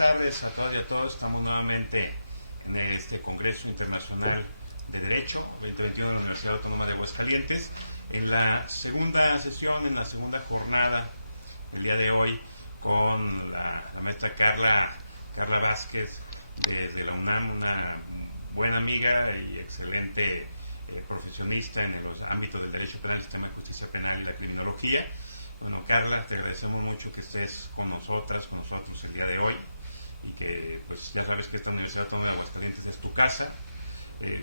tardes a todas y a todos. Estamos nuevamente en este Congreso Internacional de Derecho 2021 de la Universidad Autónoma de Aguascalientes, en la segunda sesión, en la segunda jornada el día de hoy, con la maestra Carla Vázquez de la UNAM, una buena amiga y excelente profesionista en los ámbitos del derecho penal, sistema de justicia penal y la criminología. Bueno, Carla, te agradecemos mucho que estés con nosotros el día de hoy, y que pues ya sabes que esta Universidad Autónoma de Aguascalientes es tu casa.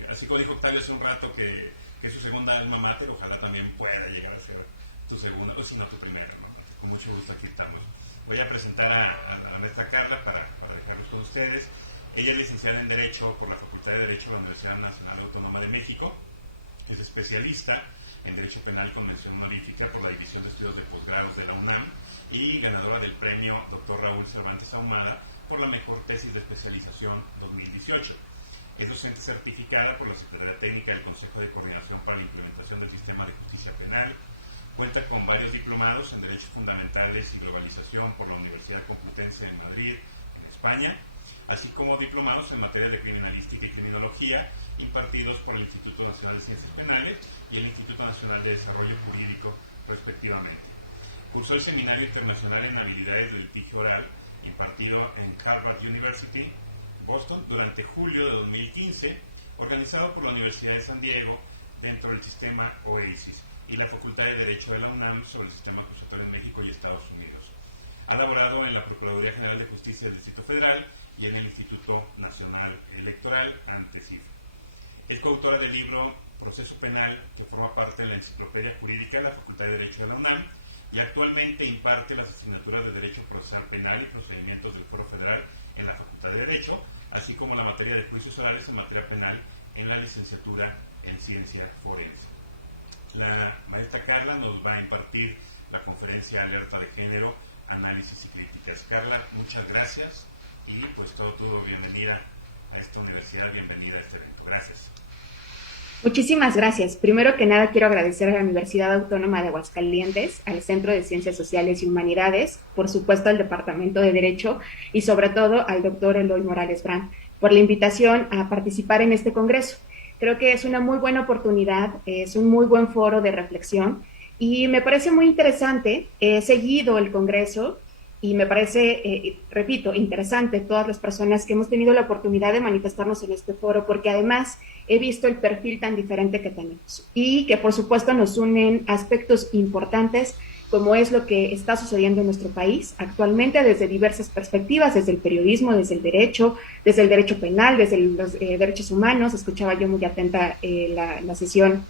Así como dijo Octavio hace un rato que es su segunda alma mater, ojalá también pueda llegar a ser tu segunda, pues si no tu primera, ¿no? Con mucho gusto aquí estamos. Voy a presentar a nuestra Carla para dejarlos con ustedes. Ella es licenciada en Derecho por la Facultad de Derecho de la Universidad Nacional Autónoma de México. Es especialista en Derecho Penal con mención honorífica por la División de Estudios de Posgrados de la UNAM y ganadora del premio Dr. Raúl Cervantes Ahumada por la mejor tesis de especialización 2018. Es docente certificada por la Secretaría Técnica del Consejo de Coordinación para la Implementación del Sistema de Justicia Penal. Cuenta con varios diplomados en Derechos Fundamentales y Globalización por la Universidad Complutense de Madrid, en España, así como diplomados en materia de criminalística y criminología, impartidos por el Instituto Nacional de Ciencias Penales y el Instituto Nacional de Desarrollo Jurídico, respectivamente. Cursó el Seminario Internacional en Habilidades del Litigio Oral, impartido en Harvard University, Boston, durante julio de 2015, organizado por la Universidad de San Diego, dentro del sistema OASIS, y la Facultad de Derecho de la UNAM sobre el sistema acusatorio en México y Estados Unidos. Ha laborado en la Procuraduría General de Justicia del Distrito Federal y en el Instituto Nacional Electoral, ANTESIF. Es coautora del libro Proceso Penal, que forma parte de la Enciclopedia Jurídica de la Facultad de Derecho de la UNAM, y actualmente imparte las asignaturas de Derecho Procesal Penal y Procedimientos del Foro Federal en la Facultad de Derecho, así como la materia de juicios orales en materia penal en la licenciatura en Ciencia Forense. La maestra Carla nos va a impartir la conferencia Alerta de Género, Análisis y Críticas. Carla, muchas gracias, y pues todo tuyo, bienvenida a esta universidad, bienvenida a este evento. Gracias. Muchísimas gracias. Primero que nada, quiero agradecer a la Universidad Autónoma de Aguascalientes, al Centro de Ciencias Sociales y Humanidades, por supuesto al Departamento de Derecho y sobre todo al doctor Eloy Morales Brand por la invitación a participar en este congreso. Creo que es una muy buena oportunidad, es un muy buen foro de reflexión y me parece muy interesante. He seguido el congreso y me parece, repito, interesante todas las personas que hemos tenido la oportunidad de manifestarnos en este foro, porque además he visto el perfil tan diferente que tenemos y que por supuesto nos unen aspectos importantes como es lo que está sucediendo en nuestro país actualmente desde diversas perspectivas, desde el periodismo, desde el derecho penal, desde los derechos humanos. Escuchaba yo muy atenta la sesión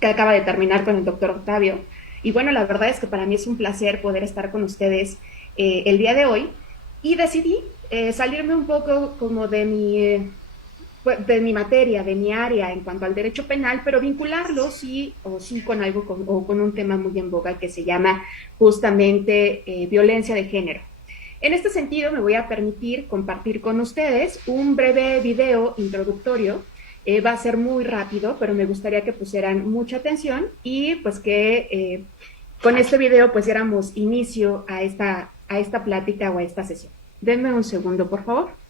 que acaba de terminar con el doctor Octavio. Y bueno, la verdad es que para mí es un placer poder estar con ustedes el día de hoy, y decidí salirme un poco como de mi materia, de mi área en cuanto al derecho penal, pero vincularlo sí con algo o con un tema muy en boga que se llama justamente violencia de género. En este sentido, me voy a permitir compartir con ustedes un breve video introductorio. Va a ser muy rápido, pero me gustaría que pusieran mucha atención y pues que con este video pues diéramos inicio a esta plática o a esta sesión. Denme un segundo, por favor.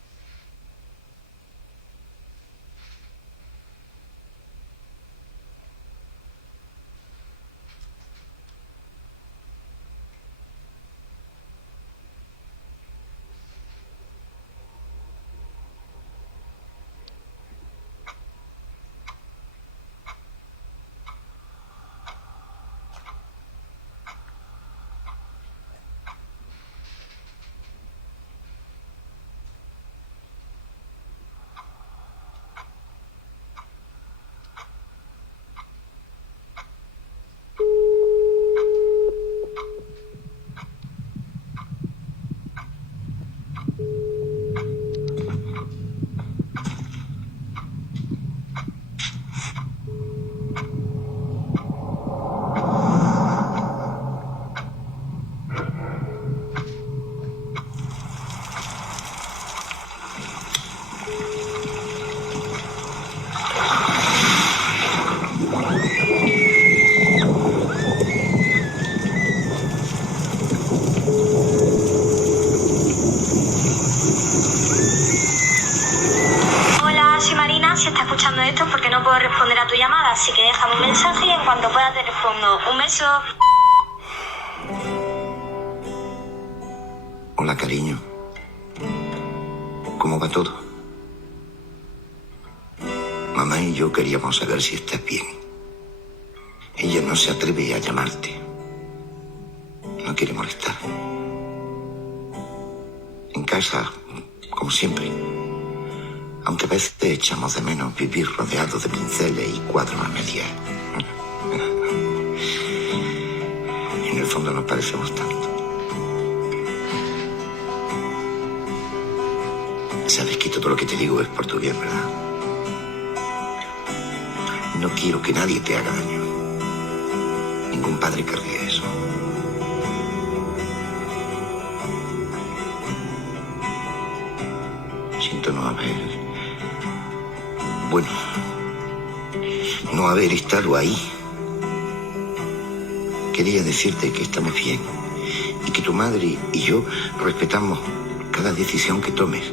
así que déjame un mensaje y en cuanto pueda te respondo. Un beso. Hola, cariño. ¿Cómo va todo? Mamá y yo queríamos saber si estás bien. Ella no se atreve a llamarte. No quiere molestar. En casa, como siempre. Aunque a veces echamos de menos vivir rodeados de pinceles y cuadros a medias. En el fondo nos parecemos tanto. Sabes que todo lo que te digo es por tu bien, ¿verdad? No quiero que nadie te haga daño. Ningún padre querría eso. Siento no haber... Bueno, no haber estado ahí. Quería decirte que estamos bien y que tu madre y yo respetamos cada decisión que tomes.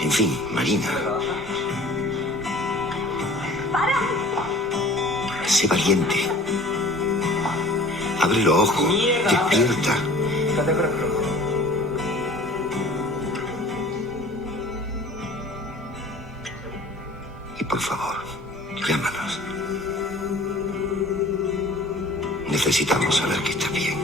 En fin, Marina. Sé valiente. Abre los ojos. Despierta. Y por favor, llámanos. Necesitamos saber que estás bien.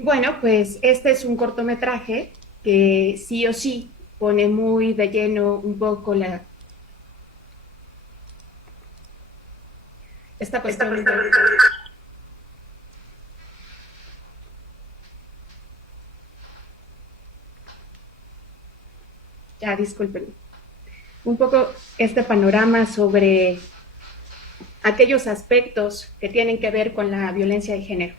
Bueno, pues este es un cortometraje que sí o sí pone muy de lleno un poco esta cuestión de... Ya, disculpen. Un poco este panorama sobre aquellos aspectos que tienen que ver con la violencia de género.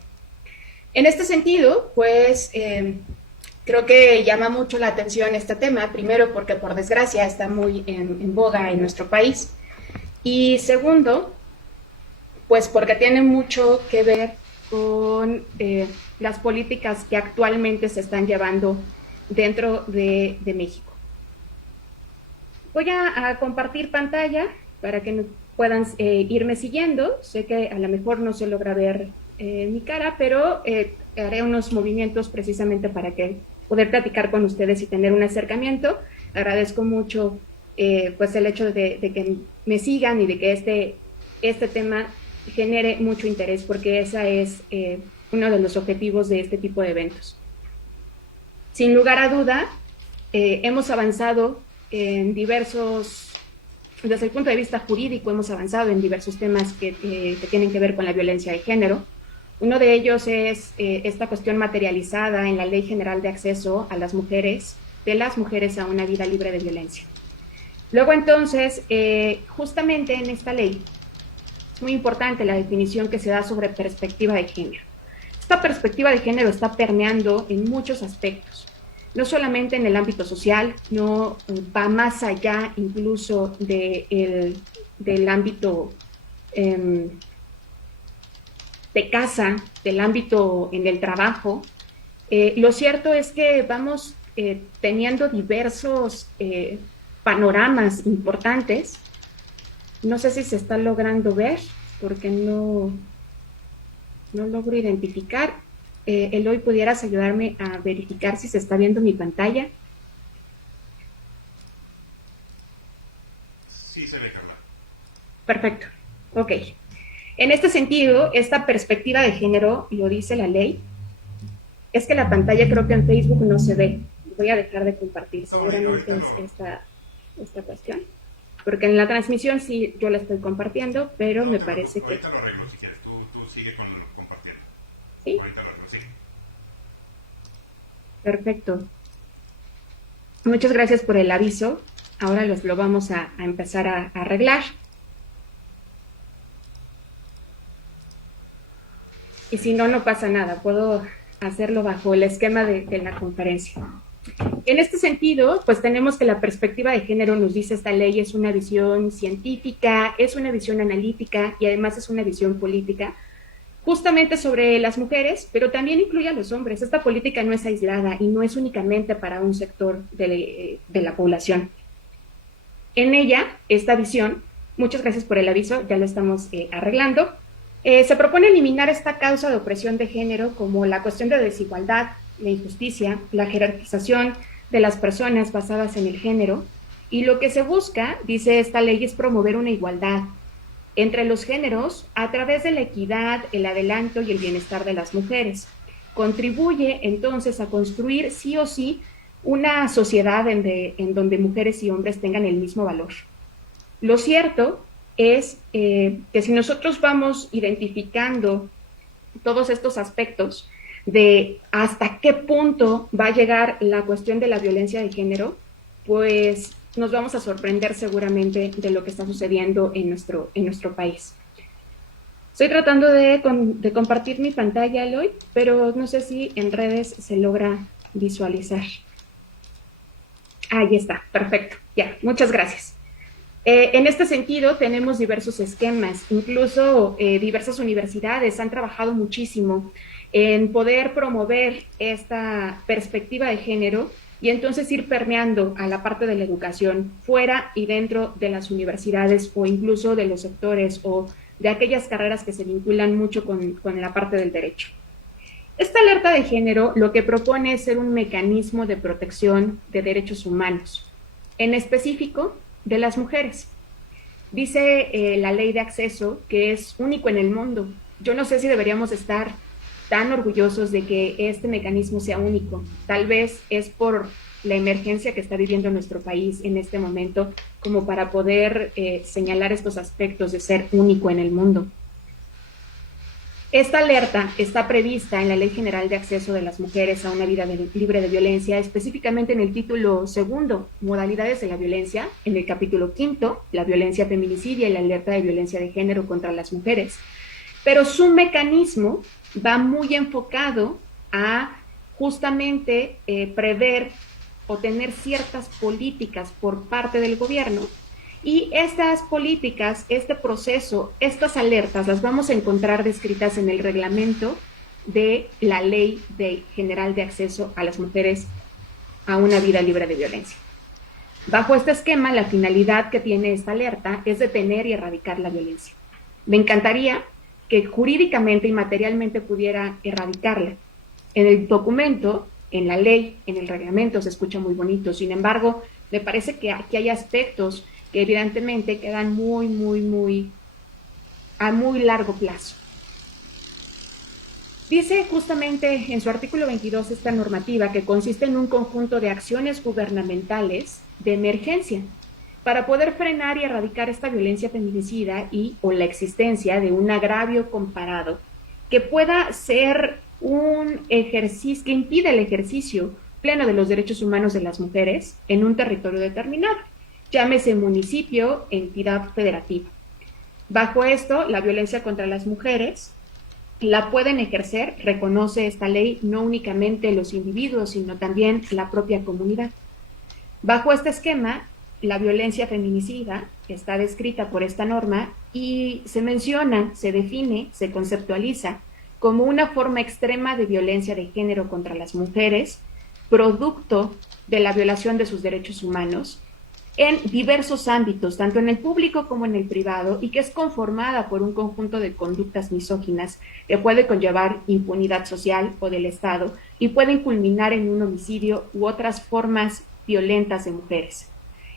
En este sentido, pues creo que llama mucho la atención este tema, primero porque por desgracia está muy en boga en nuestro país, y segundo, pues porque tiene mucho que ver con las políticas que actualmente se están llevando dentro de México. Voy a compartir pantalla para que puedan irme siguiendo. Sé que a lo mejor no se logra ver mi cara, pero haré unos movimientos precisamente para poder platicar con ustedes y tener un acercamiento. Agradezco mucho pues el hecho de que me sigan y de que este tema genere mucho interés, porque ese es uno de los objetivos de este tipo de eventos. Sin lugar a duda, hemos avanzado en diversos, desde el punto de vista jurídico, hemos avanzado en diversos temas que tienen que ver con la violencia de género. Uno de ellos es esta cuestión materializada en la Ley General de Acceso a las Mujeres, de las mujeres a una vida libre de violencia. Luego entonces, justamente en esta ley, es muy importante la definición que se da sobre perspectiva de género. Esta perspectiva de género está permeando en muchos aspectos, no solamente en el ámbito social, no va más allá incluso del ámbito de casa, del ámbito en el trabajo. Lo cierto es que vamos teniendo diversos panoramas importantes. No sé si se está logrando ver, porque no logro identificar. Eloy, ¿pudieras ayudarme a verificar si se está viendo mi pantalla? Sí, se ve, Carla. Perfecto. Ok. En este sentido, esta perspectiva de género, lo dice la ley, es que la pantalla creo que en Facebook no se ve. Voy a dejar de compartir, seguramente es esta cuestión. porque en la transmisión sí yo la estoy compartiendo, pero No me te parece preocupes, que... ahorita lo arreglo si quieres. Tú sigue con lo compartiendo. Sí, Ahorita lo arreglo, sí. perfecto. Muchas gracias por el aviso. Ahora lo vamos a empezar a arreglar. Y si no, no pasa nada. Puedo hacerlo bajo el esquema de la conferencia. En este sentido, pues tenemos que la perspectiva de género, nos dice esta ley, es una visión científica, es una visión analítica y además es una visión política, justamente sobre las mujeres, pero también incluye a los hombres. Esta política no es aislada y no es únicamente para un sector de la población. En ella, esta visión, muchas gracias por el aviso, ya lo estamos arreglando, se propone eliminar esta causa de opresión de género como la cuestión de desigualdad, la injusticia, la jerarquización de las personas basadas en el género, y lo que se busca, dice esta ley, es promover una igualdad entre los géneros a través de la equidad, el adelanto y el bienestar de las mujeres. Contribuye entonces a construir sí o sí una sociedad en donde mujeres y hombres tengan el mismo valor. Lo cierto es que si nosotros vamos identificando todos estos aspectos de hasta qué punto va a llegar la cuestión de la violencia de género, pues nos vamos a sorprender seguramente de lo que está sucediendo en nuestro país. Estoy tratando de compartir mi pantalla, Eloy, pero no sé si en redes se logra visualizar. Ahí está, perfecto, ya, muchas gracias. En este sentido, tenemos diversos esquemas, incluso diversas universidades han trabajado muchísimo en poder promover esta perspectiva de género y entonces ir permeando a la parte de la educación fuera y dentro de las universidades o incluso de los sectores o de aquellas carreras que se vinculan mucho con la parte del derecho. Esta alerta de género lo que propone es ser un mecanismo de protección de derechos humanos, en específico de las mujeres. Dice la ley de acceso que es único en el mundo. Yo no sé si deberíamos estar tan orgullosos de que este mecanismo sea único. Tal vez es por la emergencia que está viviendo nuestro país en este momento, como para poder señalar estos aspectos de ser único en el mundo. Esta alerta está prevista en la Ley General de Acceso de las Mujeres a una Vida Libre de Violencia, específicamente en el título 2, Modalidades de la Violencia, en el capítulo 5, la violencia feminicidia y la alerta de violencia de género contra las mujeres. Pero su mecanismo va muy enfocado a justamente prever o tener ciertas políticas por parte del gobierno. Y estas políticas, este proceso, estas alertas las vamos a encontrar descritas en el reglamento de la Ley General de Acceso a las Mujeres a una Vida Libre de Violencia. Bajo este esquema, la finalidad que tiene esta alerta es detener y erradicar la violencia. Me encantaría que jurídicamente y materialmente pudiera erradicarla. En el documento, en la ley, en el reglamento se escucha muy bonito, sin embargo, me parece que aquí hay aspectos que evidentemente quedan a muy largo plazo. Dice justamente en su artículo 22 esta normativa que consiste en un conjunto de acciones gubernamentales de emergencia para poder frenar y erradicar esta violencia feminicida o la existencia de un agravio comparado que pueda ser un ejercicio, que impida el ejercicio pleno de los derechos humanos de las mujeres en un territorio determinado, llámese municipio, entidad federativa. Bajo esto, la violencia contra las mujeres la pueden ejercer, reconoce esta ley, no únicamente los individuos, sino también la propia comunidad. Bajo este esquema, la violencia feminicida está descrita por esta norma y se menciona, se define, se conceptualiza como una forma extrema de violencia de género contra las mujeres, producto de la violación de sus derechos humanos, en diversos ámbitos, tanto en el público como en el privado, y que es conformada por un conjunto de conductas misóginas que puede conllevar impunidad social o del Estado y pueden culminar en un homicidio u otras formas violentas de mujeres.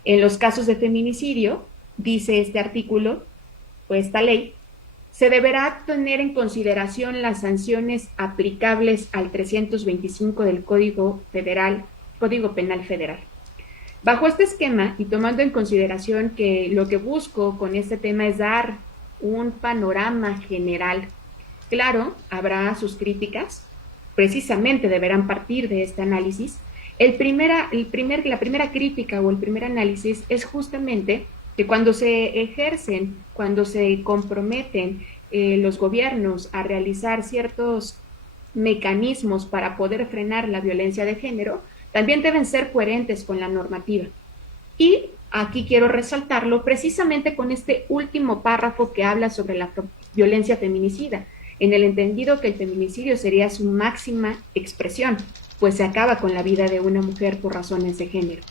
En los casos de feminicidio, dice este artículo o esta ley, se deberá tener en consideración las sanciones aplicables al 325 del Código Penal Federal. Bajo este esquema y tomando en consideración que lo que busco con este tema es dar un panorama general, claro, habrá sus críticas, precisamente deberán partir de este análisis. La primera crítica o el primer análisis es justamente que cuando se ejercen, cuando se comprometen los gobiernos a realizar ciertos mecanismos para poder frenar la violencia de género, también deben ser coherentes con la normativa. Y aquí quiero resaltarlo precisamente con este último párrafo que habla sobre la violencia feminicida, en el entendido que el feminicidio sería su máxima expresión, pues se acaba con la vida de una mujer por razones de género.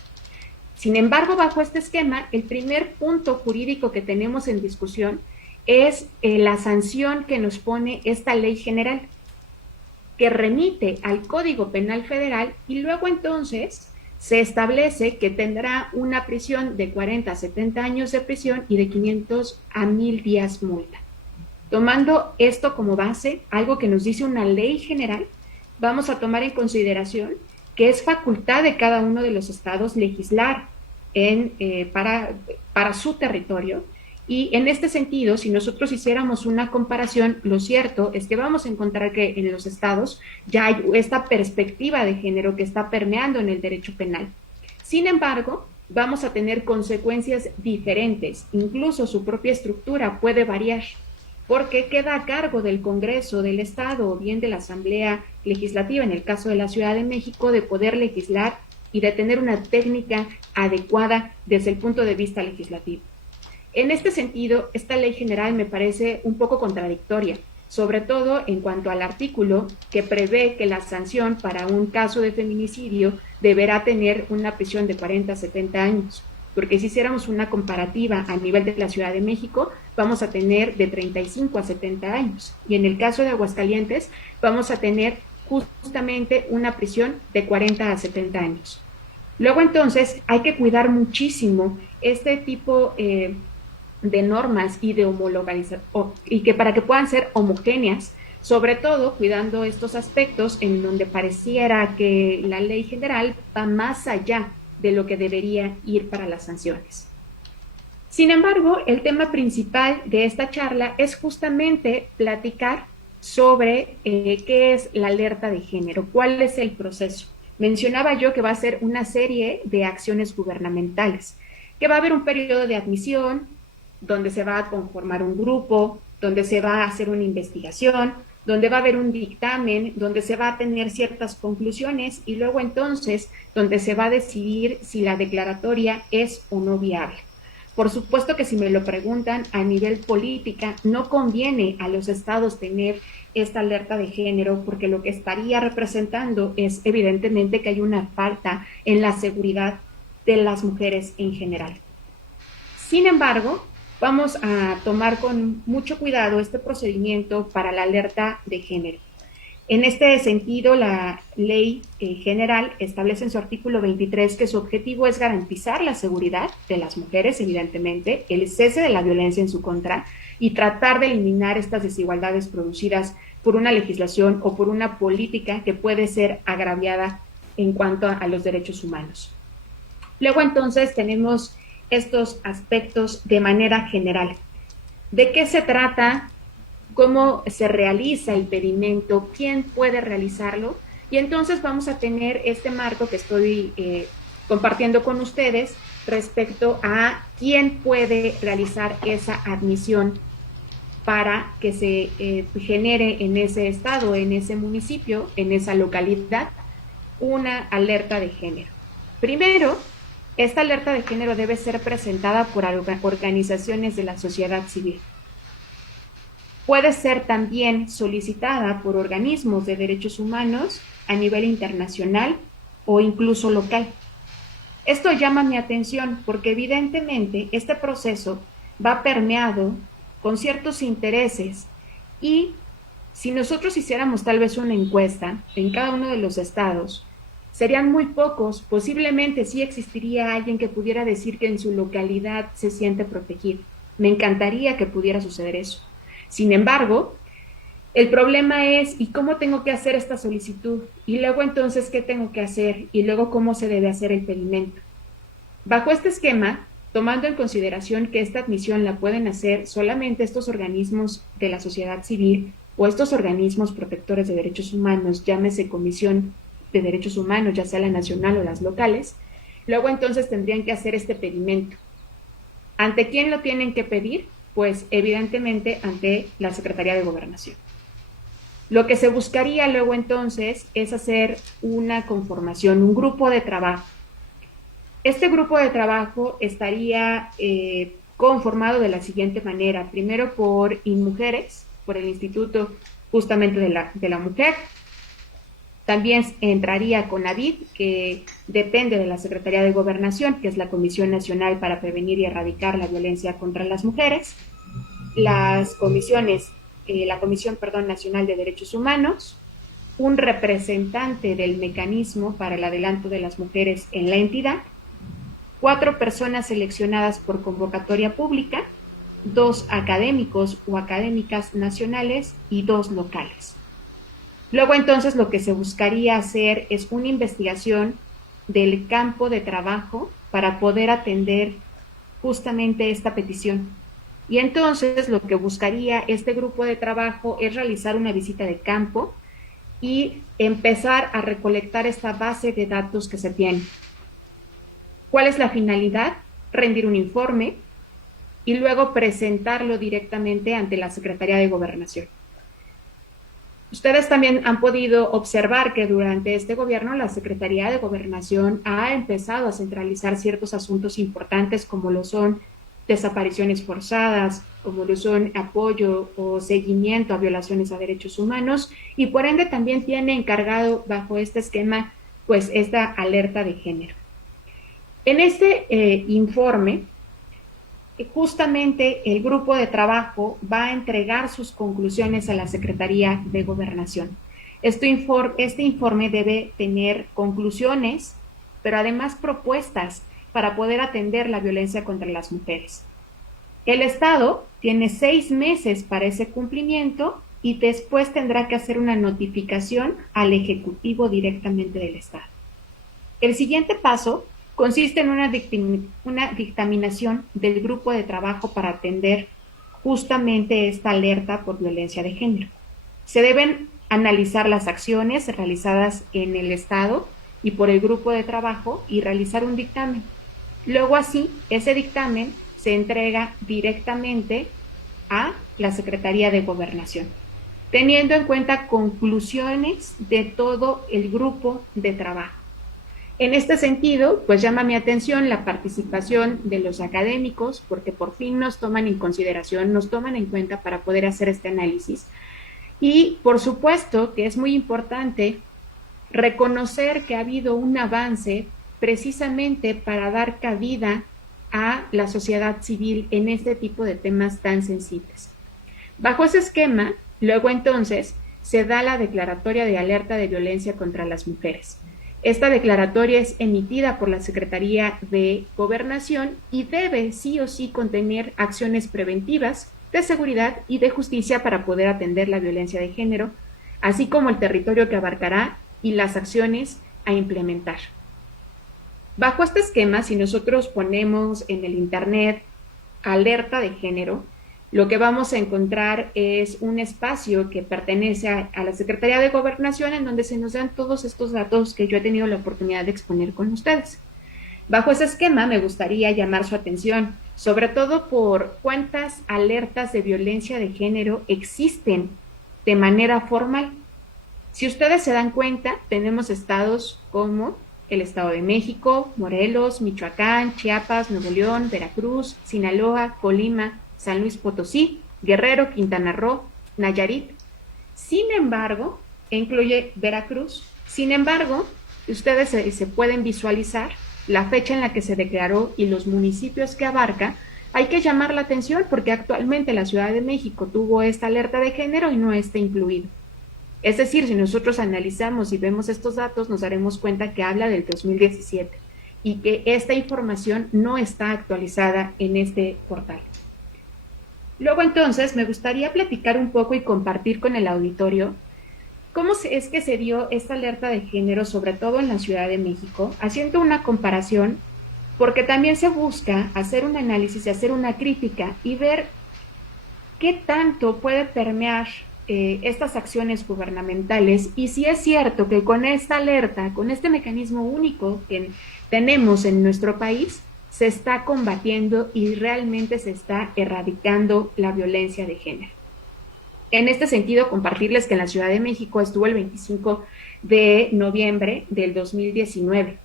Sin embargo, bajo este esquema, el primer punto jurídico que tenemos en discusión es la sanción que nos pone esta ley general, que remite al Código Penal Federal y luego entonces se establece que tendrá una prisión de 40 a 70 años de prisión y de 500 a 1000 días multa. Tomando esto como base, algo que nos dice una ley general, vamos a tomar en consideración que es facultad de cada uno de los estados legislar para su territorio. Y en este sentido, si nosotros hiciéramos una comparación, lo cierto es que vamos a encontrar que en los estados ya hay esta perspectiva de género que está permeando en el derecho penal. Sin embargo, vamos a tener consecuencias diferentes, incluso su propia estructura puede variar, porque queda a cargo del Congreso del Estado o bien de la Asamblea Legislativa, en el caso de la Ciudad de México, de poder legislar y de tener una técnica adecuada desde el punto de vista legislativo. En este sentido, esta ley general me parece un poco contradictoria, sobre todo en cuanto al artículo que prevé que la sanción para un caso de feminicidio deberá tener una prisión de 40 a 70 años, porque si hiciéramos una comparativa a nivel de la Ciudad de México, vamos a tener de 35 a 70 años, y en el caso de Aguascalientes vamos a tener justamente una prisión de 40 a 70 años. Luego entonces hay que cuidar muchísimo este tipo de normas y de homologación, y que para que puedan ser homogéneas, sobre todo cuidando estos aspectos en donde pareciera que la ley general va más allá de lo que debería ir para las sanciones. Sin embargo, el tema principal de esta charla es justamente platicar sobre qué es la alerta de género, cuál es el proceso. Mencionaba yo que va a ser una serie de acciones gubernamentales, que va a haber un periodo de admisión, donde se va a conformar un grupo, donde se va a hacer una investigación, donde va a haber un dictamen, donde se va a tener ciertas conclusiones y luego entonces donde se va a decidir si la declaratoria es o no viable. Por supuesto que si me lo preguntan a nivel política, no conviene a los estados tener esta alerta de género porque lo que estaría representando es evidentemente que hay una falta en la seguridad de las mujeres en general. Sin embargo, vamos a tomar con mucho cuidado este procedimiento para la alerta de género. En este sentido, la ley general establece en su artículo 23 que su objetivo es garantizar la seguridad de las mujeres, evidentemente, el cese de la violencia en su contra y tratar de eliminar estas desigualdades producidas por una legislación o por una política que puede ser agraviada en cuanto a los derechos humanos. Luego entonces tenemos estos aspectos de manera general. ¿De qué se trata? ¿Cómo se realiza el pedimento? ¿Quién puede realizarlo? Y entonces vamos a tener este marco que estoy compartiendo con ustedes respecto a quién puede realizar esa admisión para que se genere en ese estado, en ese municipio, en esa localidad, una alerta de género. Primero, esta alerta de género debe ser presentada por organizaciones de la sociedad civil. Puede ser también solicitada por organismos de derechos humanos a nivel internacional o incluso local. Esto llama mi atención porque evidentemente este proceso va permeado con ciertos intereses y si nosotros hiciéramos tal vez una encuesta en cada uno de los estados, serían muy pocos, posiblemente sí existiría alguien que pudiera decir que en su localidad se siente protegido. Me encantaría que pudiera suceder eso. Sin embargo, el problema es, ¿y cómo tengo que hacer esta solicitud? Y luego entonces, ¿qué tengo que hacer? Y luego, ¿cómo se debe hacer el pedimento? Bajo este esquema, tomando en consideración que esta admisión la pueden hacer solamente estos organismos de la sociedad civil o estos organismos protectores de derechos humanos, llámese Comisión de Derechos Humanos, ya sea la nacional o las locales, luego entonces tendrían que hacer este pedimento. ¿Ante quién lo tienen que pedir? Pues evidentemente ante la Secretaría de Gobernación. Lo que se buscaría luego entonces es hacer una conformación, un grupo de trabajo. Este grupo de trabajo estaría conformado de la siguiente manera: primero por INMujeres, por el Instituto justamente de la Mujer. También entraría CONAVID, que depende de la Secretaría de Gobernación, que es la Comisión Nacional para Prevenir y Erradicar la Violencia contra las Mujeres. Las comisiones, la Comisión Nacional de Derechos Humanos, un representante del mecanismo para el adelanto de las mujeres en la entidad, 4 personas seleccionadas por convocatoria pública, 2 académicos o académicas nacionales y 2 locales. Luego entonces lo que se buscaría hacer es una investigación del campo de trabajo para poder atender justamente esta petición. Y entonces lo que buscaría este grupo de trabajo es realizar una visita de campo y empezar a recolectar esta base de datos que se tiene. ¿Cuál es la finalidad? Rendir un informe y luego presentarlo directamente ante la Secretaría de Gobernación. Ustedes también han podido observar que durante este gobierno la Secretaría de Gobernación ha empezado a centralizar ciertos asuntos importantes como lo son desapariciones forzadas, como lo son apoyo o seguimiento a violaciones a derechos humanos, y por ende también tiene encargado bajo este esquema pues esta alerta de género. En este informe, justamente el grupo de trabajo va a entregar sus conclusiones a la Secretaría de Gobernación. Este informe debe tener conclusiones, pero además propuestas para poder atender la violencia contra las mujeres. El Estado tiene 6 meses para ese cumplimiento y después tendrá que hacer una notificación al Ejecutivo directamente del Estado. El siguiente paso consiste en una dictaminación del grupo de trabajo para atender justamente esta alerta por violencia de género. Se deben analizar las acciones realizadas en el Estado y por el grupo de trabajo y realizar un dictamen. Luego así, ese dictamen se entrega directamente a la Secretaría de Gobernación, teniendo en cuenta conclusiones de todo el grupo de trabajo. En este sentido, pues llama mi atención la participación de los académicos, porque por fin nos toman en consideración, nos toman en cuenta para poder hacer este análisis. Y por supuesto que es muy importante reconocer que ha habido un avance precisamente para dar cabida a la sociedad civil en este tipo de temas tan sensibles. Bajo ese esquema, luego entonces, se da la declaratoria de alerta de violencia contra las mujeres. Esta declaratoria es emitida por la Secretaría de Gobernación y debe sí o sí contener acciones preventivas de seguridad y de justicia para poder atender la violencia de género, así como el territorio que abarcará y las acciones a implementar. Bajo este esquema, si nosotros ponemos en el Internet alerta de género, lo que vamos a encontrar es un espacio que pertenece a la Secretaría de Gobernación, en donde se nos dan todos estos datos que yo he tenido la oportunidad de exponer con ustedes. Bajo ese esquema me gustaría llamar su atención, sobre todo por cuántas alertas de violencia de género existen de manera formal. Si ustedes se dan cuenta, tenemos estados como el Estado de México, Morelos, Michoacán, Chiapas, Nuevo León, Veracruz, Sinaloa, Colima, San Luis Potosí, Guerrero, Quintana Roo, Nayarit. Sin embargo, incluye Veracruz. Sin embargo, ustedes se pueden visualizar la fecha en la que se declaró y los municipios que abarca. Hay que llamar la atención porque actualmente la Ciudad de México tuvo esta alerta de género y no está incluido. Es decir, si nosotros analizamos y vemos estos datos, nos daremos cuenta que habla del 2017 y que esta información no está actualizada en este portal. Luego entonces me gustaría platicar un poco y compartir con el auditorio cómo es que se dio esta alerta de género, sobre todo en la Ciudad de México, haciendo una comparación porque también se busca hacer un análisis, hacer una crítica y ver qué tanto puede permear estas acciones gubernamentales y si es cierto que con esta alerta, con este mecanismo único que tenemos en nuestro país, se está combatiendo y realmente se está erradicando la violencia de género. En este sentido, compartirles que en la Ciudad de México estuvo el 25 de noviembre del 2019.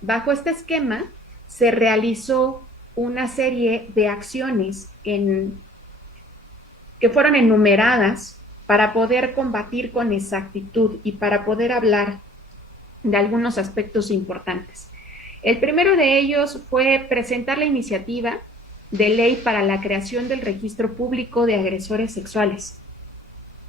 Bajo este esquema se realizó una serie de acciones que fueron enumeradas para poder combatir con exactitud y para poder hablar de algunos aspectos importantes. El primero de ellos fue presentar la iniciativa de ley para la creación del registro público de agresores sexuales.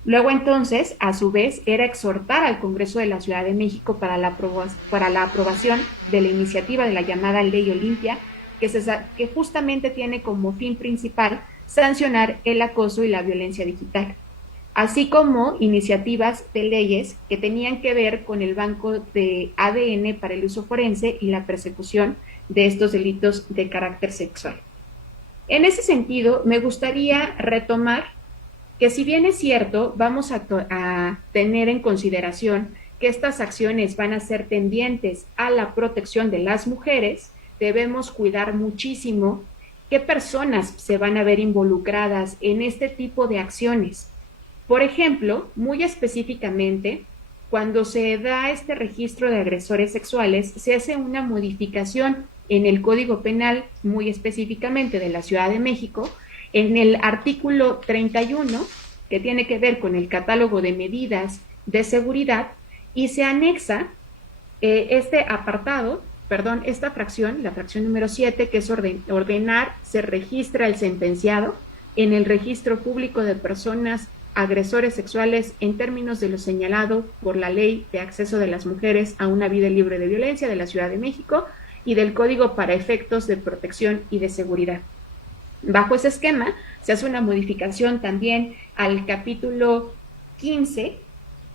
Luego entonces, a su vez, era exhortar al Congreso de la Ciudad de México para la aprobación de la iniciativa de la llamada Ley Olimpia, que justamente tiene como fin principal sancionar el acoso y la violencia digital, así como iniciativas de leyes que tenían que ver con el banco de ADN para el uso forense y la persecución de estos delitos de carácter sexual. En ese sentido, me gustaría retomar que si bien es cierto, vamos a tener en consideración que estas acciones van a ser tendientes a la protección de las mujeres, debemos cuidar muchísimo qué personas se van a ver involucradas en este tipo de acciones. Por ejemplo, muy específicamente, cuando se da este registro de agresores sexuales, se hace una modificación en el Código Penal, muy específicamente de la Ciudad de México, en el artículo 31, que tiene que ver con el catálogo de medidas de seguridad, y se anexa esta fracción, la fracción número 7, que es ordenar, se registra el sentenciado en el registro público de personas agresores sexuales en términos de lo señalado por la Ley de Acceso de las Mujeres a una Vida Libre de Violencia de la Ciudad de México y del Código para efectos de protección y de seguridad. Bajo ese esquema se hace una modificación también al capítulo 15,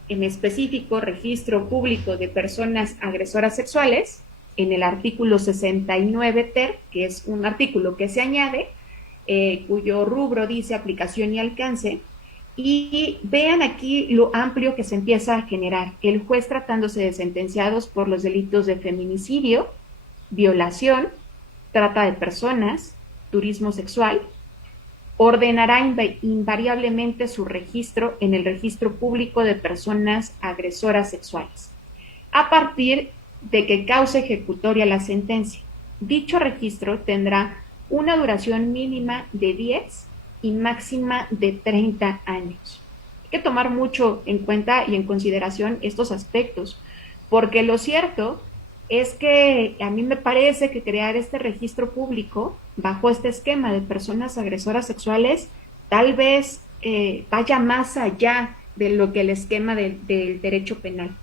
en específico registro público de personas agresoras sexuales, en el artículo 69 ter, que es un artículo que se añade, cuyo rubro dice aplicación y alcance. Y vean aquí lo amplio que se empieza a generar. El juez tratándose de sentenciados por los delitos de feminicidio, violación, trata de personas, turismo sexual, ordenará invariablemente su registro en el registro público de personas agresoras sexuales, a partir de que cause ejecutoria la sentencia. Dicho registro tendrá una duración mínima de 10 y máxima de 30 años. Hay que tomar mucho en cuenta y en consideración estos aspectos, porque lo cierto es que a mí me parece que crear este registro público bajo este esquema de personas agresoras sexuales tal vez vaya más allá de lo que el esquema del derecho penal.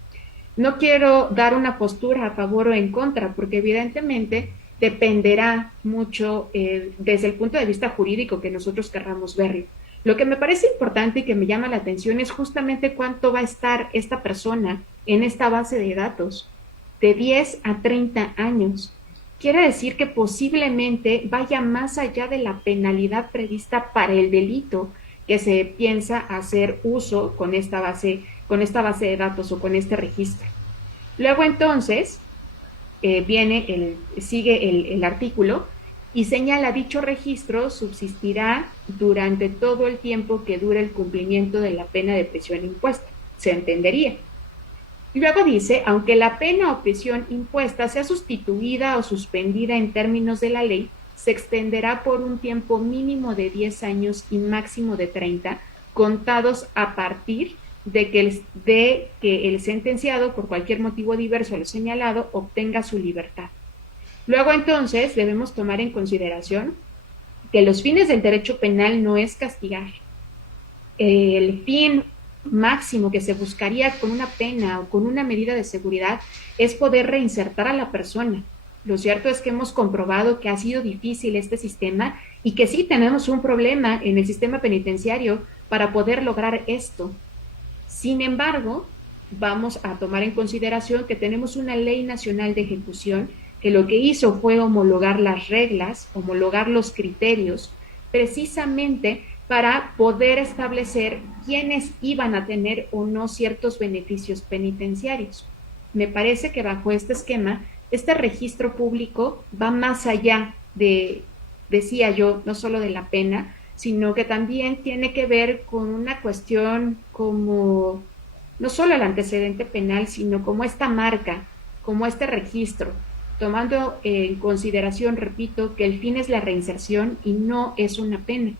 No quiero dar una postura a favor o en contra, porque evidentemente dependerá mucho desde el punto de vista jurídico que nosotros querramos verlo. Lo que me parece importante y que me llama la atención es justamente cuánto va a estar esta persona en esta base de datos, de 10 a 30 años. Quiere decir que posiblemente vaya más allá de la penalidad prevista para el delito que se piensa hacer uso con esta base de datos o con este registro. Luego entonces sigue el artículo y señala: dicho registro subsistirá durante todo el tiempo que dure el cumplimiento de la pena de prisión impuesta. Se entendería. Y luego dice: aunque la pena o prisión impuesta sea sustituida o suspendida en términos de la ley, se extenderá por un tiempo mínimo de 10 años y máximo de 30, contados a partir de que el sentenciado, por cualquier motivo diverso a lo señalado, obtenga su libertad. Luego entonces debemos tomar en consideración que los fines del derecho penal no es castigar. El fin máximo que se buscaría con una pena o con una medida de seguridad es poder reinsertar a la persona. Lo cierto es que hemos comprobado que ha sido difícil este sistema y que sí tenemos un problema en el sistema penitenciario para poder lograr esto. Sin embargo, vamos a tomar en consideración que tenemos una ley nacional de ejecución que lo que hizo fue homologar las reglas, homologar los criterios, precisamente para poder establecer quiénes iban a tener o no ciertos beneficios penitenciarios. Me parece que bajo este esquema, este registro público va más allá de, decía yo, no solo de la pena, sino que también tiene que ver con una cuestión como no solo el antecedente penal, sino como esta marca, como este registro, tomando en consideración, repito, que el fin es la reinserción y no es una pena.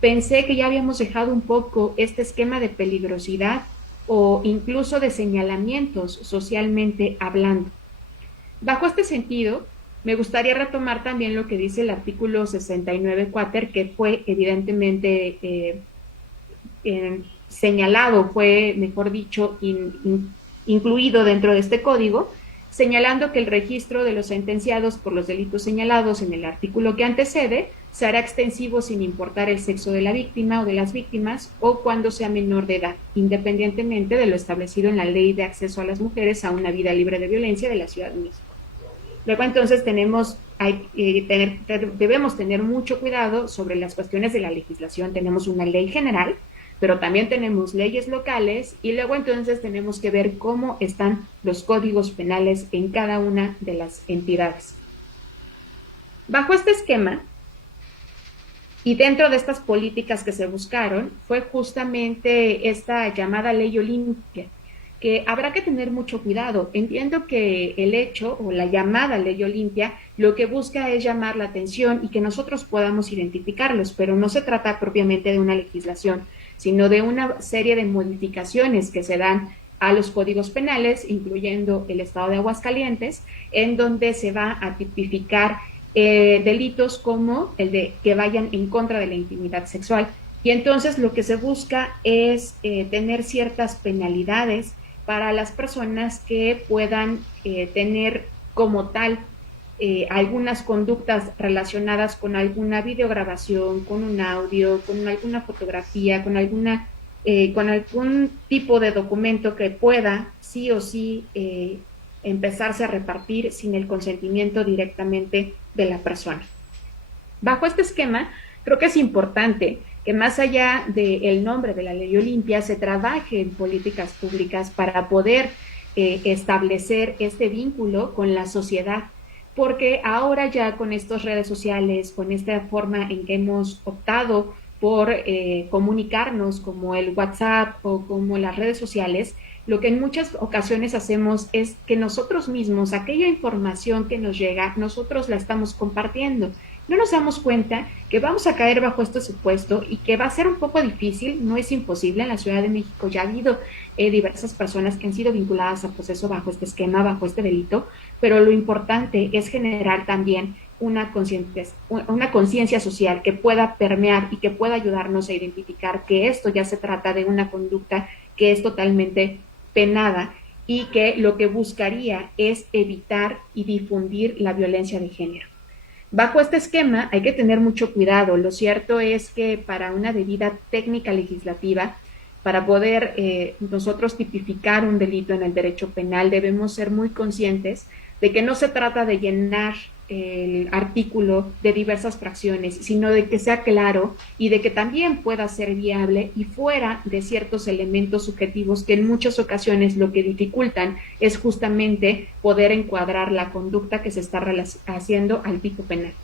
Pensé que ya habíamos dejado un poco este esquema de peligrosidad o incluso de señalamientos socialmente hablando. Bajo este sentido, me gustaría retomar también lo que dice el artículo 69 quater, que fue evidentemente señalado, fue, mejor dicho, incluido dentro de este código, señalando que el registro de los sentenciados por los delitos señalados en el artículo que antecede se hará extensivo sin importar el sexo de la víctima o de las víctimas o cuando sea menor de edad, independientemente de lo establecido en la Ley de Acceso a las Mujeres a una Vida Libre de Violencia de la Ciudad de México. Luego entonces debemos tener mucho cuidado sobre las cuestiones de la legislación. Tenemos una ley general, pero también tenemos leyes locales y luego entonces tenemos que ver cómo están los códigos penales en cada una de las entidades. Bajo este esquema y dentro de estas políticas que se buscaron fue justamente esta llamada Ley Olimpia, que habrá que tener mucho cuidado. Entiendo que el hecho o la llamada Ley Olimpia lo que busca es llamar la atención y que nosotros podamos identificarlos, pero no se trata propiamente de una legislación, sino de una serie de modificaciones que se dan a los códigos penales, incluyendo el Estado de Aguascalientes, en donde se va a tipificar delitos como el de que vayan en contra de la intimidad sexual. Y entonces lo que se busca es tener ciertas penalidades para las personas que puedan tener como tal algunas conductas relacionadas con alguna videograbación, con un audio, con alguna fotografía, con algún tipo de documento que pueda sí o sí empezarse a repartir sin el consentimiento directamente de la persona. Bajo este esquema, creo que es importante que más allá del nombre de la Ley Olimpia se trabaje en políticas públicas para poder establecer este vínculo con la sociedad, porque ahora ya con estas redes sociales, con esta forma en que hemos optado por comunicarnos como el WhatsApp o como las redes sociales, lo que en muchas ocasiones hacemos es que nosotros mismos, aquella información que nos llega, nosotros la estamos compartiendo. No nos damos cuenta que vamos a caer bajo este supuesto y que va a ser un poco difícil, no es imposible. En la Ciudad de México ya ha habido diversas personas que han sido vinculadas a proceso bajo este esquema, bajo este delito, pero lo importante es generar también una conciencia social que pueda permear y que pueda ayudarnos a identificar que esto ya se trata de una conducta que es totalmente penada y que lo que buscaría es evitar y difundir la violencia de género. Bajo este esquema hay que tener mucho cuidado. Lo cierto es que para una debida técnica legislativa, para poder nosotros tipificar un delito en el derecho penal, debemos ser muy conscientes de que no se trata de llenar el artículo de diversas fracciones, sino de que sea claro y de que también pueda ser viable y fuera de ciertos elementos subjetivos que en muchas ocasiones lo que dificultan es justamente poder encuadrar la conducta que se está haciendo al tipo penal.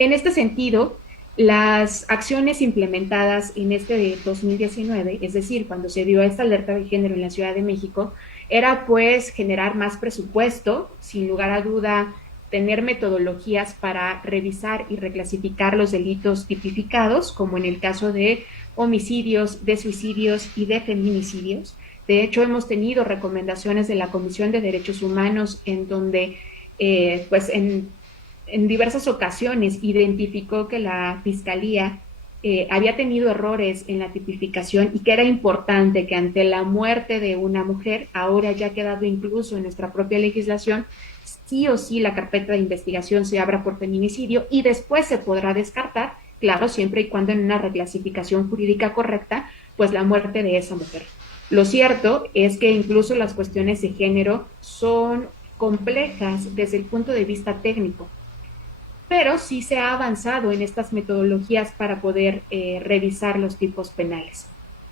En este sentido, las acciones implementadas en este de 2019, es decir, cuando se dio esta alerta de género en la Ciudad de México, era pues generar más presupuesto, sin lugar a duda, tener metodologías para revisar y reclasificar los delitos tipificados, como en el caso de homicidios, de suicidios y de feminicidios. De hecho, hemos tenido recomendaciones de la Comisión de Derechos Humanos en donde, pues en diversas ocasiones identificó que la Fiscalía había tenido errores en la tipificación y que era importante que ante la muerte de una mujer, ahora ya ha quedado incluso en nuestra propia legislación, sí o sí la carpeta de investigación se abra por feminicidio y después se podrá descartar, claro, siempre y cuando en una reclasificación jurídica correcta, pues la muerte de esa mujer. Lo cierto es que incluso las cuestiones de género son complejas desde el punto de vista técnico, pero sí se ha avanzado en estas metodologías para poder revisar los tipos penales.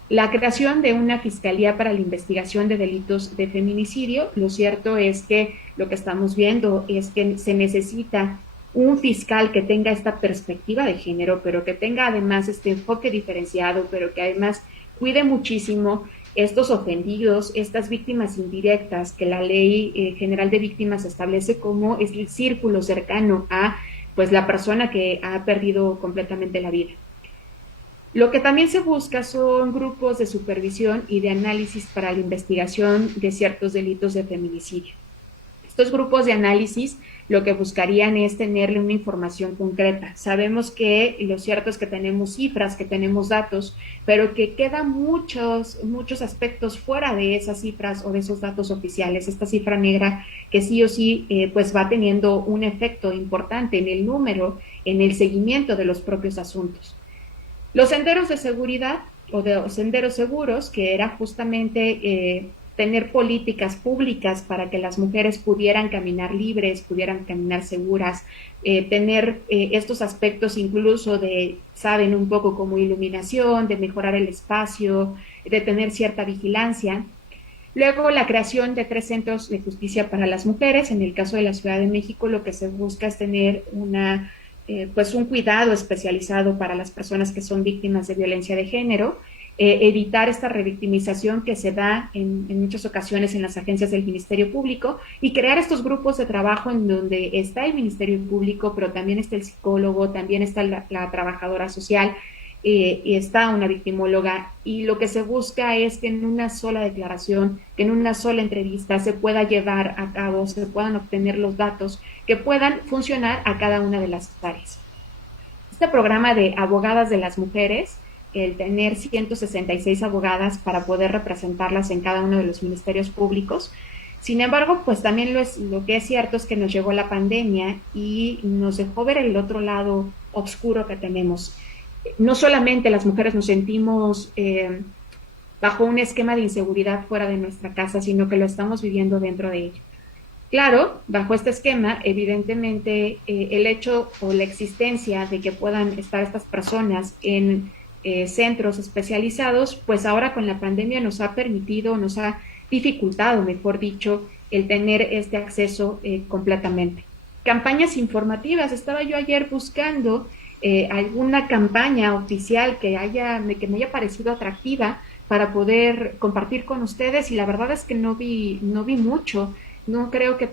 La creación de una Fiscalía para la Investigación de Delitos de Feminicidio, lo cierto es que lo que estamos viendo es que se necesita un fiscal que tenga esta perspectiva de género, pero que tenga además este enfoque diferenciado, pero que además cuide muchísimo estos ofendidos, estas víctimas indirectas que la Ley General de Víctimas establece como es el círculo cercano a pues la persona que ha perdido completamente la vida. Lo que también se busca son grupos de supervisión y de análisis para la investigación de ciertos delitos de feminicidio. Estos grupos de análisis lo que buscarían es tenerle una información concreta. Sabemos que lo cierto es que tenemos cifras, que tenemos datos, pero que quedan muchos aspectos fuera de esas cifras o de esos datos oficiales. Esta cifra negra que sí o sí pues va teniendo un efecto importante en el número, en el seguimiento de los propios asuntos. Los senderos de seguridad o de senderos seguros, que era justamente tener políticas públicas para que las mujeres pudieran caminar libres, pudieran caminar seguras, tener estos aspectos incluso de, saben, un poco como iluminación, de mejorar el espacio, de tener cierta vigilancia. Luego, la creación de 3 centros de justicia para las mujeres. En el caso de la Ciudad de México, lo que se busca es tener pues un cuidado especializado para las personas que son víctimas de violencia de género, evitar esta revictimización que se da en muchas ocasiones en las agencias del Ministerio Público y crear estos grupos de trabajo en donde está el Ministerio Público, pero también está el psicólogo, también está la trabajadora social y está una victimóloga, y lo que se busca es que en una sola declaración, que en una sola entrevista se pueda llevar a cabo, se puedan obtener los datos que puedan funcionar a cada una de las áreas. Este programa de abogadas de las mujeres, el tener 166 abogadas para poder representarlas en cada uno de los ministerios públicos. Sin embargo, pues también lo que es cierto es que nos llegó la pandemia y nos dejó ver el otro lado oscuro que tenemos. No solamente las mujeres nos sentimos bajo un esquema de inseguridad fuera de nuestra casa, sino que lo estamos viviendo dentro de ella. Claro, bajo este esquema, evidentemente, el hecho o la existencia de que puedan estar estas personas en centros especializados, pues ahora con la pandemia nos ha permitido, nos ha dificultado, mejor dicho, el tener este acceso completamente. Campañas informativas. Estaba yo ayer buscando alguna campaña oficial que me haya parecido atractiva para poder compartir con ustedes, y la verdad es que no vi mucho. No creo que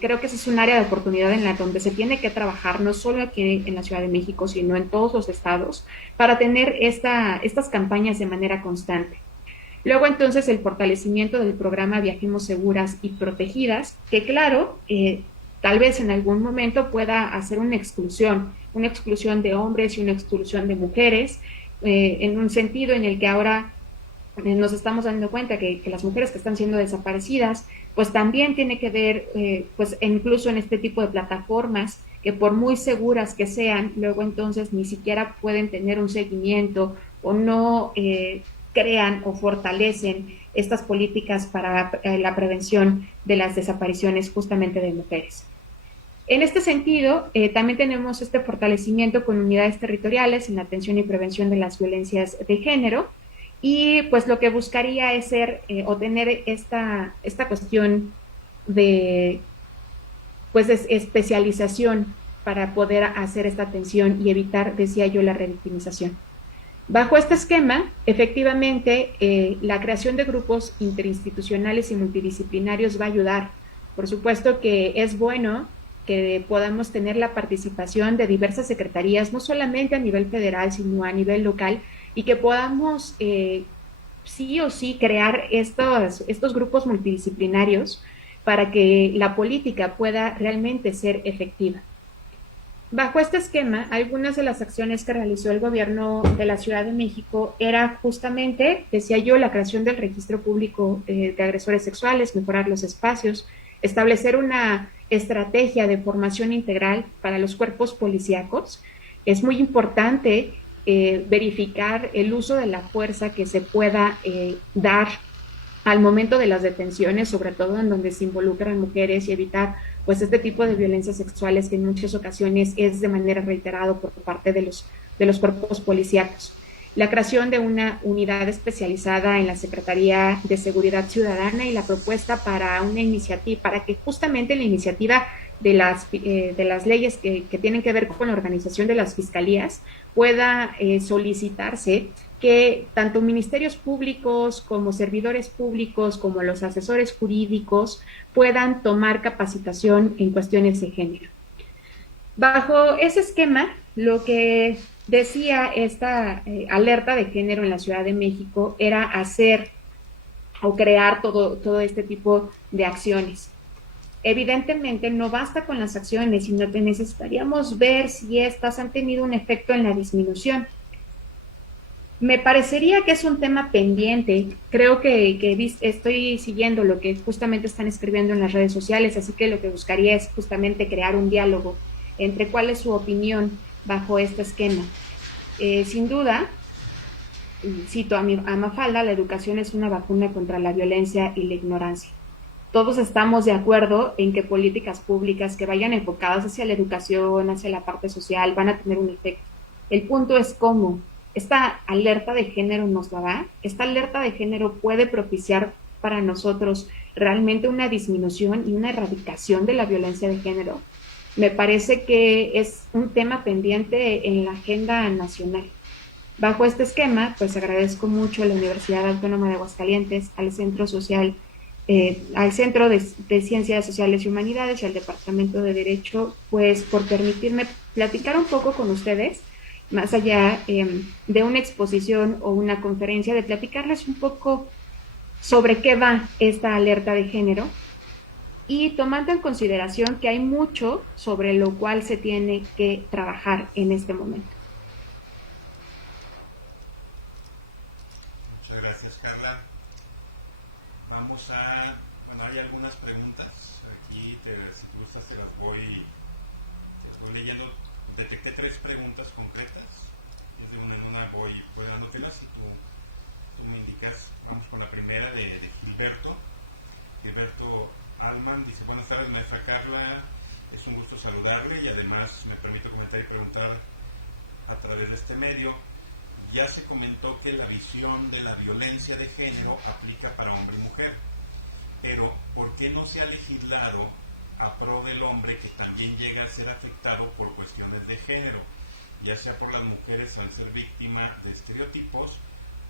creo que ese es un área de oportunidad en la donde se tiene que trabajar, no solo aquí en la Ciudad de México, sino en todos los estados, para tener estas campañas de manera constante. Luego, entonces, el fortalecimiento del programa Viajemos Seguras y Protegidas, que claro, tal vez en algún momento pueda hacer una exclusión de hombres y una exclusión de mujeres, en un sentido en el que ahora nos estamos dando cuenta que las mujeres que están siendo desaparecidas, pues también tiene que ver, pues incluso en este tipo de plataformas, que por muy seguras que sean, luego entonces ni siquiera pueden tener un seguimiento o no crean o fortalecen estas políticas para la prevención de las desapariciones justamente de mujeres. En este sentido, también tenemos este fortalecimiento con unidades territoriales en la atención y prevención de las violencias de género. Y pues lo que buscaría es o tener esta cuestión de especialización para poder hacer esta atención y evitar, decía yo, la revictimización. Bajo este esquema, efectivamente, la creación de grupos interinstitucionales y multidisciplinarios va a ayudar. Por supuesto que es bueno que podamos tener la participación de diversas secretarías, no solamente a nivel federal, sino a nivel local, y que podamos sí o sí crear estos grupos multidisciplinarios para que la política pueda realmente ser efectiva. Bajo este esquema, algunas de las acciones que realizó el gobierno de la Ciudad de México era justamente, decía yo, la creación del registro público de agresores sexuales, mejorar los espacios, establecer una estrategia de formación integral para los cuerpos policíacos. Es muy importante verificar el uso de la fuerza que se pueda dar al momento de las detenciones, sobre todo en donde se involucran mujeres, y evitar pues este tipo de violencias sexuales que en muchas ocasiones es de manera reiterada por parte de los cuerpos policíacos. La creación de una unidad especializada en la Secretaría de Seguridad Ciudadana y la propuesta para una iniciativa, para que justamente la iniciativa de las leyes que tienen que ver con la organización de las fiscalías pueda solicitarse que tanto ministerios públicos como servidores públicos como los asesores jurídicos puedan tomar capacitación en cuestiones de género. Bajo ese esquema, lo que decía esta alerta de género en la Ciudad de México era hacer o crear todo este tipo de acciones. Evidentemente no basta con las acciones, sino que necesitaríamos ver si estas han tenido un efecto en la disminución. Me parecería que es un tema pendiente. Creo que estoy siguiendo lo que justamente están escribiendo en las redes sociales, así que lo que buscaría es justamente crear un diálogo entre cuál es su opinión bajo este esquema. Sin duda, cito a Mafalda, la educación es una vacuna contra la violencia y la ignorancia. Todos estamos de acuerdo en que políticas públicas que vayan enfocadas hacia la educación, hacia la parte social, van a tener un efecto. El punto es cómo. ¿Esta alerta de género nos la da? ¿Esta alerta de género puede propiciar para nosotros realmente una disminución y una erradicación de la violencia de género? Me parece que es un tema pendiente en la agenda nacional. Bajo este esquema, pues agradezco mucho a la Universidad Autónoma de Aguascalientes, al Centro Social, al Centro de Ciencias Sociales y Humanidades y al Departamento de Derecho, pues por permitirme platicar un poco con ustedes, más allá de una exposición o una conferencia, de platicarles un poco sobre qué va esta alerta de género, y tomando en consideración que hay mucho sobre lo cual se tiene que trabajar en este momento. Muchas gracias, Carla. Vamos bueno, hay algunas preguntas. Aquí, si gustas, te las voy leyendo. Detecté 3 preguntas concretas. De una en una voy dándotelas y tú me indicas. Vamos con la primera de Gilberto. Gilberto Alman dice: buenas tardes, maestra Carla, es un gusto saludarle y además me permito comentar y preguntar a través de este medio. Ya se comentó que la visión de la violencia de género aplica para hombre y mujer, pero ¿por qué no se ha legislado a pro del hombre que también llega a ser afectado por cuestiones de género, ya sea por las mujeres al ser víctima de estereotipos,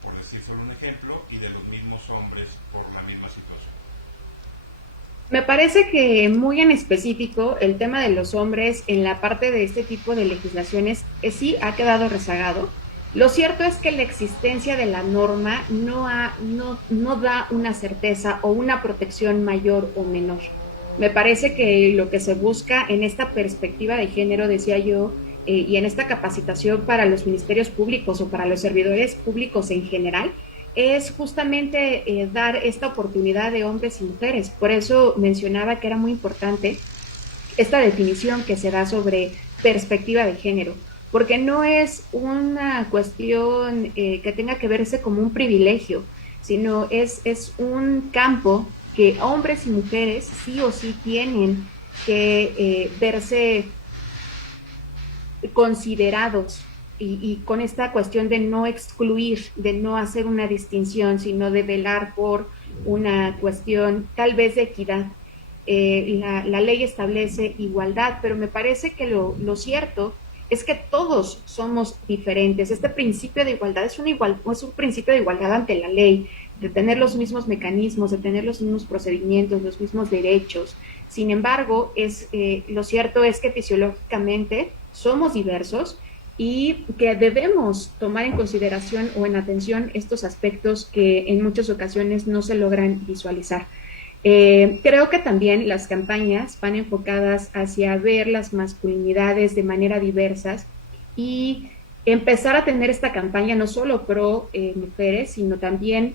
por decir solo un ejemplo, y de los mismos hombres por la misma situación? Me parece que muy en específico el tema de los hombres en la parte de este tipo de legislaciones sí ha quedado rezagado. Lo cierto es que la existencia de la norma no da una certeza o una protección mayor o menor. Me parece que lo que se busca en esta perspectiva de género, decía yo, y en esta capacitación para los ministerios públicos o para los servidores públicos en general, es justamente dar esta oportunidad de hombres y mujeres. Por eso mencionaba que era muy importante esta definición que se da sobre perspectiva de género, porque no es una cuestión que tenga que verse como un privilegio, sino es un campo que hombres y mujeres sí o sí tienen que verse considerados, y con esta cuestión de no excluir, de no hacer una distinción, sino de velar por una cuestión tal vez de equidad. La ley establece igualdad, pero me parece que lo cierto es que todos somos diferentes. Este principio de igualdad es un principio de igualdad ante la ley, de tener los mismos mecanismos, de tener los mismos procedimientos, los mismos derechos. Sin embargo, lo cierto es que fisiológicamente somos diversos y que debemos tomar en consideración o en atención estos aspectos que en muchas ocasiones no se logran visualizar. Creo que también las campañas van enfocadas hacia ver las masculinidades de manera diversas y empezar a tener esta campaña no solo pro mujeres, sino también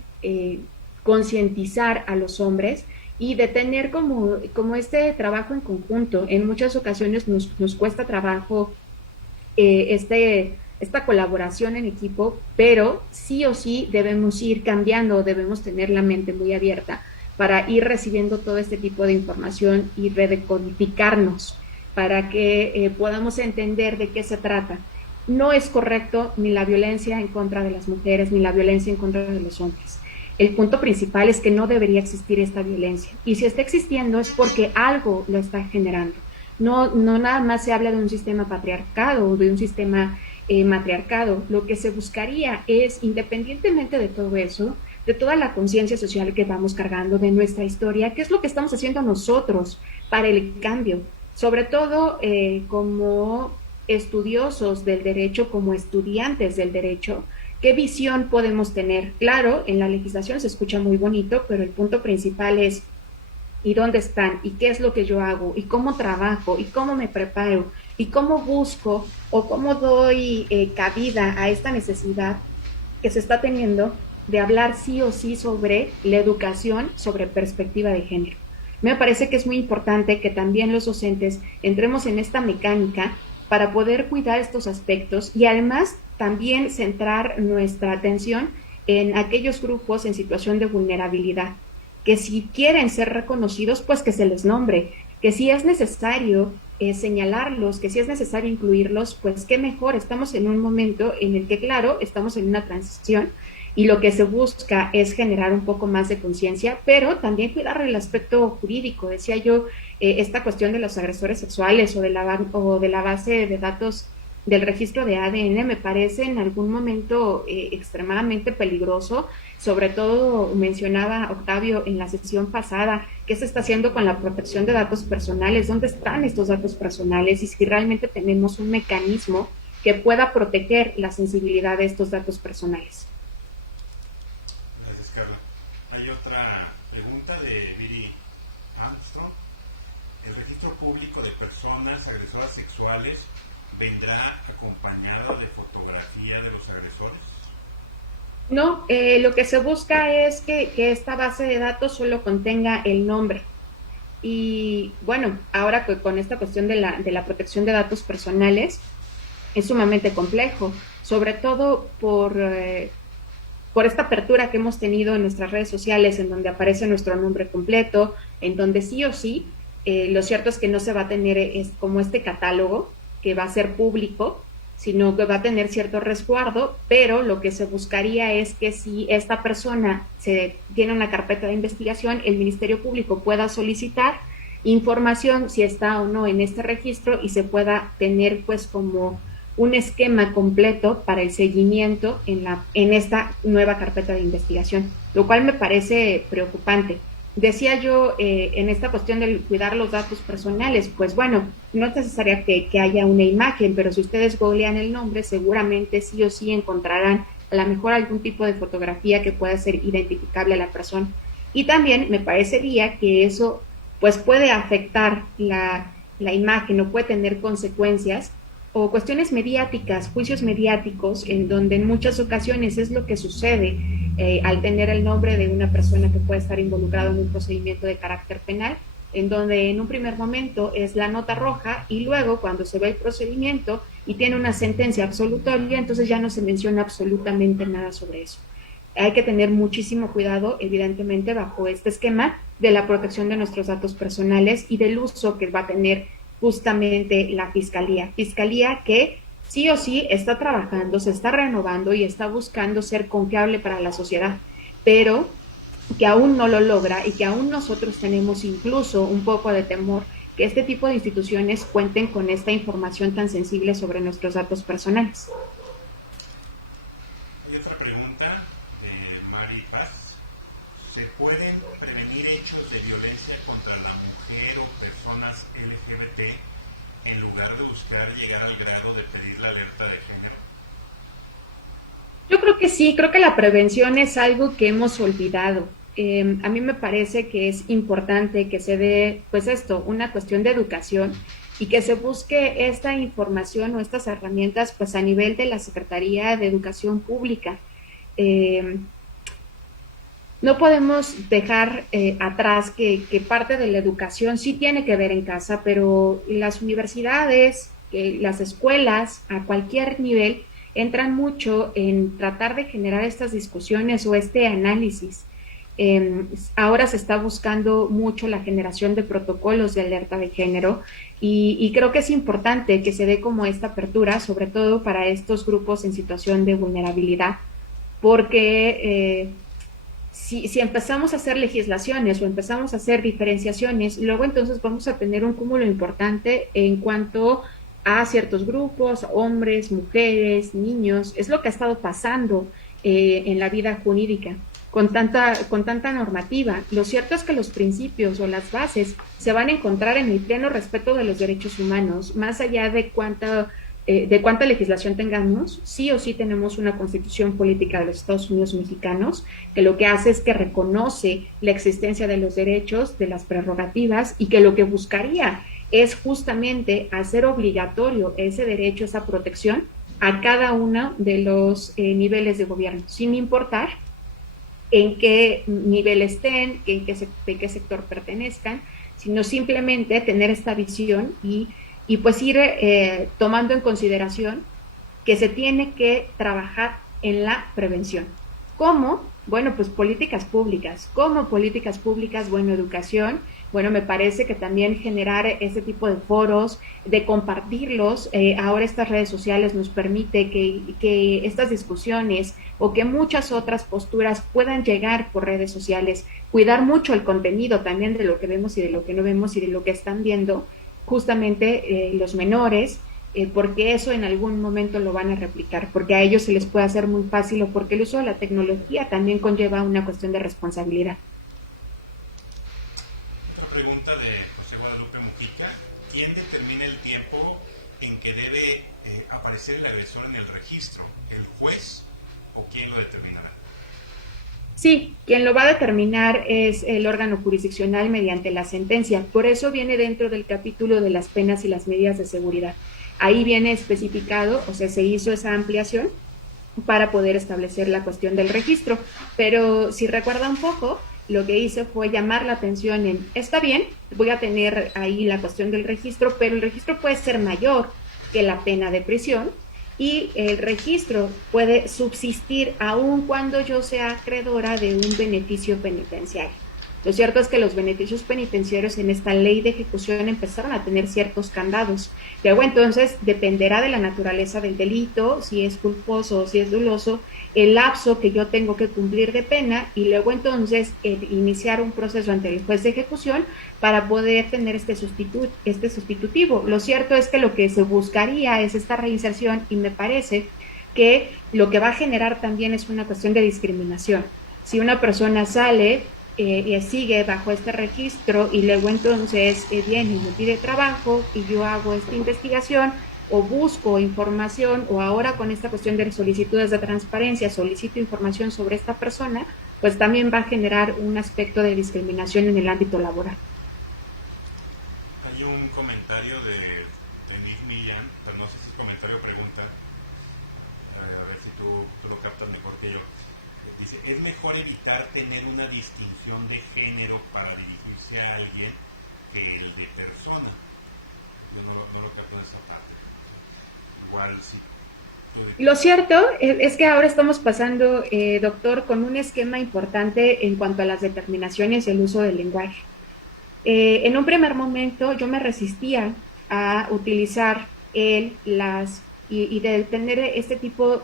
concientizar a los hombres y de tener como este trabajo en conjunto. En muchas ocasiones nos cuesta trabajo este esta colaboración en equipo, pero sí o sí debemos ir cambiando, debemos tener la mente muy abierta para ir recibiendo todo este tipo de información y redecodificarnos para que podamos entender de qué se trata. No es correcto ni la violencia en contra de las mujeres, ni la violencia en contra de los hombres. El punto principal es que no debería existir esta violencia. Y si está existiendo es porque algo lo está generando. No nada más se habla de un sistema patriarcado o de un sistema matriarcado. Lo que se buscaría es, independientemente de todo eso, de toda la conciencia social que vamos cargando, de nuestra historia, qué es lo que estamos haciendo nosotros para el cambio, sobre todo como estudiosos del derecho, como estudiantes del derecho, qué visión podemos tener. Claro, en la legislación se escucha muy bonito, pero el punto principal es ¿y dónde están? ¿Y qué es lo que yo hago? ¿Y cómo trabajo? ¿Y cómo me preparo? ¿Y cómo busco o cómo doy cabida a esta necesidad que se está teniendo de hablar sí o sí sobre la educación, sobre perspectiva de género? Me parece que es muy importante que también los docentes entremos en esta mecánica para poder cuidar estos aspectos y además también centrar nuestra atención en aquellos grupos en situación de vulnerabilidad, que si quieren ser reconocidos, pues que se les nombre, que si es necesario señalarlos, que si es necesario incluirlos, pues qué mejor. Estamos en un momento en el que, claro, estamos en una transición y lo que se busca es generar un poco más de conciencia, pero también cuidar el aspecto jurídico. Decía yo, esta cuestión de los agresores sexuales o de la base de datos del registro de ADN me parece en algún momento extremadamente peligroso. Sobre todo mencionaba Octavio en la sesión pasada, ¿qué se está haciendo con la protección de datos personales? ¿Dónde están estos datos personales? Y si realmente tenemos un mecanismo que pueda proteger la sensibilidad de estos datos personales. Gracias, Carla. Hay otra pregunta de Viri Armstrong. ¿El registro público de personas agresoras sexuales vendrá acompañado de fotografía de los agresores? No, lo que se busca es que esta base de datos solo contenga el nombre. Y bueno, ahora con esta cuestión de la protección de datos personales es sumamente complejo, sobre todo por esta apertura que hemos tenido en nuestras redes sociales, en donde aparece nuestro nombre completo, en donde sí o sí, lo cierto es que no se va a tener como este catálogo que va a ser público, sino que va a tener cierto resguardo, pero lo que se buscaría es que si esta persona tiene una carpeta de investigación, el Ministerio Público pueda solicitar información si está o no en este registro y se pueda tener pues como un esquema completo para el seguimiento en esta nueva carpeta de investigación, lo cual me parece preocupante. Decía yo en esta cuestión de cuidar los datos personales, pues bueno, no es necesaria que haya una imagen, pero si ustedes googlean el nombre, seguramente sí o sí encontrarán a lo mejor algún tipo de fotografía que pueda ser identificable a la persona. Y también me parecería que eso pues puede afectar la imagen o puede tener consecuencias o cuestiones mediáticas, juicios mediáticos, en donde en muchas ocasiones es lo que sucede al tener el nombre de una persona que puede estar involucrada en un procedimiento de carácter penal, en donde en un primer momento es la nota roja y luego cuando se ve el procedimiento y tiene una sentencia absolutoria, entonces ya no se menciona absolutamente nada sobre eso. Hay que tener muchísimo cuidado, evidentemente, bajo este esquema de la protección de nuestros datos personales y del uso que va a tener justamente la Fiscalía que sí o sí está trabajando, se está renovando y está buscando ser confiable para la sociedad, pero que aún no lo logra y que aún nosotros tenemos incluso un poco de temor que este tipo de instituciones cuenten con esta información tan sensible sobre nuestros datos personales. Hay otra pregunta de Mari Paz. ¿Se pueden prevenir hechos de violencia contra la mujer o personas LGBT en lugar de buscar llegar al grado de pedir la alerta de género? Yo creo que sí, creo que la prevención es algo que hemos olvidado. A mí me parece que es importante que se dé, pues esto, una cuestión de educación y que se busque esta información o estas herramientas pues a nivel de la Secretaría de Educación Pública. No podemos dejar atrás que parte de la educación sí tiene que ver en casa, pero las universidades, las escuelas, a cualquier nivel, entran mucho en tratar de generar estas discusiones o este análisis. Ahora se está buscando mucho la generación de protocolos de alerta de género y creo que es importante que se dé como esta apertura, sobre todo para estos grupos en situación de vulnerabilidad, porque si empezamos a hacer legislaciones o empezamos a hacer diferenciaciones, luego entonces vamos a tener un cúmulo importante en cuanto a ciertos grupos, hombres, mujeres, niños. Es lo que ha estado pasando en la vida jurídica con tanta normativa. Lo cierto es que los principios o las bases se van a encontrar en el pleno respeto de los derechos humanos, más allá de cuánta legislación tengamos. Sí o sí tenemos una constitución política de los Estados Unidos mexicanos que lo que hace es que reconoce la existencia de los derechos, de las prerrogativas, y que lo que buscaría es justamente hacer obligatorio ese derecho, esa protección a cada uno de los niveles de gobierno, sin importar en qué nivel estén, de qué sector pertenezcan, sino simplemente tener esta visión y pues ir tomando en consideración que se tiene que trabajar en la prevención. ¿Cómo? Bueno, pues políticas públicas. ¿Cómo políticas públicas? Bueno, educación. Bueno, me parece que también generar este tipo de foros, de compartirlos. Ahora estas redes sociales nos permite que estas discusiones o que muchas otras posturas puedan llegar por redes sociales. Cuidar mucho el contenido también de lo que vemos y de lo que no vemos y de lo que están viendo justamente los menores, porque eso en algún momento lo van a replicar, porque a ellos se les puede hacer muy fácil o porque el uso de la tecnología también conlleva una cuestión de responsabilidad. Otra pregunta de José Guadalupe Mujica: ¿quién determina el tiempo en que debe aparecer el agresor en el registro? ¿El juez o quién lo determinará? Sí, quien lo va a determinar es el órgano jurisdiccional mediante la sentencia. Por eso viene dentro del capítulo de las penas y las medidas de seguridad. Ahí viene especificado, o sea, se hizo esa ampliación para poder establecer la cuestión del registro. Pero si recuerda un poco, lo que hice fue llamar la atención en, está bien, voy a tener ahí la cuestión del registro, pero el registro puede ser mayor que la pena de prisión, y el registro puede subsistir aun cuando yo sea acreedora de un beneficio penitenciario. Lo cierto es que los beneficios penitenciarios en esta ley de ejecución empezaron a tener ciertos candados. Luego entonces dependerá de la naturaleza del delito, si es culposo o si es doloso, el lapso que yo tengo que cumplir de pena, y luego entonces iniciar un proceso ante el juez de ejecución para poder tener este sustitutivo. Lo cierto es que lo que se buscaría es esta reinserción, y me parece que lo que va a generar también es una cuestión de discriminación. Si una persona sale y sigue bajo este registro y luego entonces viene y me pide trabajo y yo hago esta investigación o busco información, o ahora con esta cuestión de solicitudes de transparencia solicito información sobre esta persona, pues también va a generar un aspecto de discriminación en el ámbito laboral. Hay un comentario de Denise Millán, pero no sé si es comentario o pregunta, a ver si tú lo captas mejor que yo. Dice, ¿es mejor evitar tener una distinción de género para dirigirse a alguien que el de persona? Yo no lo capto en esa parte. Igual sí. Lo cierto es que ahora estamos pasando, doctor, con un esquema importante en cuanto a las determinaciones y el uso del lenguaje. En un primer momento yo me resistía a utilizar él, las, y de tener este tipo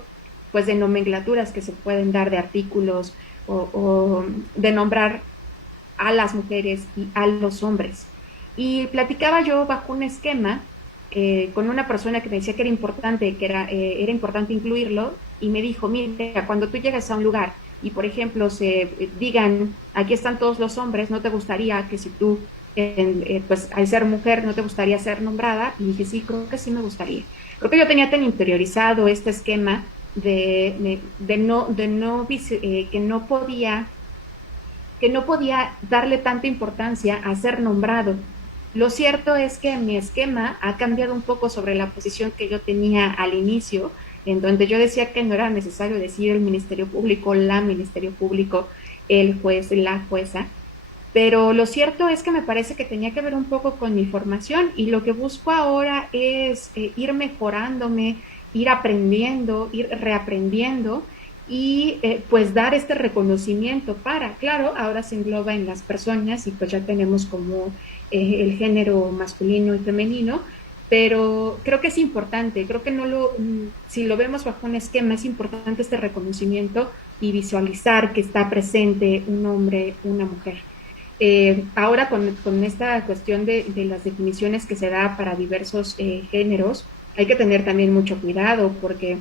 pues de nomenclaturas que se pueden dar de artículos o de nombrar a las mujeres y a los hombres. Y platicaba yo bajo un esquema con una persona que me decía que era importante incluirlo, y me dijo, mira, cuando tú llegas a un lugar y por ejemplo se digan, aquí están todos los hombres, ¿no te gustaría que si tú, pues al ser mujer, no te gustaría ser nombrada? Y dije, sí, creo que sí me gustaría. Creo que yo tenía tan interiorizado este esquema que no podía darle tanta importancia a ser nombrado. Lo cierto es que mi esquema ha cambiado un poco sobre la posición que yo tenía al inicio, en donde yo decía que no era necesario decir el Ministerio Público, la Ministerio Público, el juez, la jueza, pero lo cierto es que me parece que tenía que ver un poco con mi formación, y lo que busco ahora es ir mejorándome, ir aprendiendo, ir reaprendiendo y pues dar este reconocimiento para, claro, ahora se engloba en las personas y pues ya tenemos como el género masculino y femenino, pero creo que es importante, creo que no lo, si lo vemos bajo un esquema, es importante este reconocimiento y visualizar que está presente un hombre, una mujer. Ahora con esta cuestión de las definiciones que se da para diversos géneros, hay que tener también mucho cuidado porque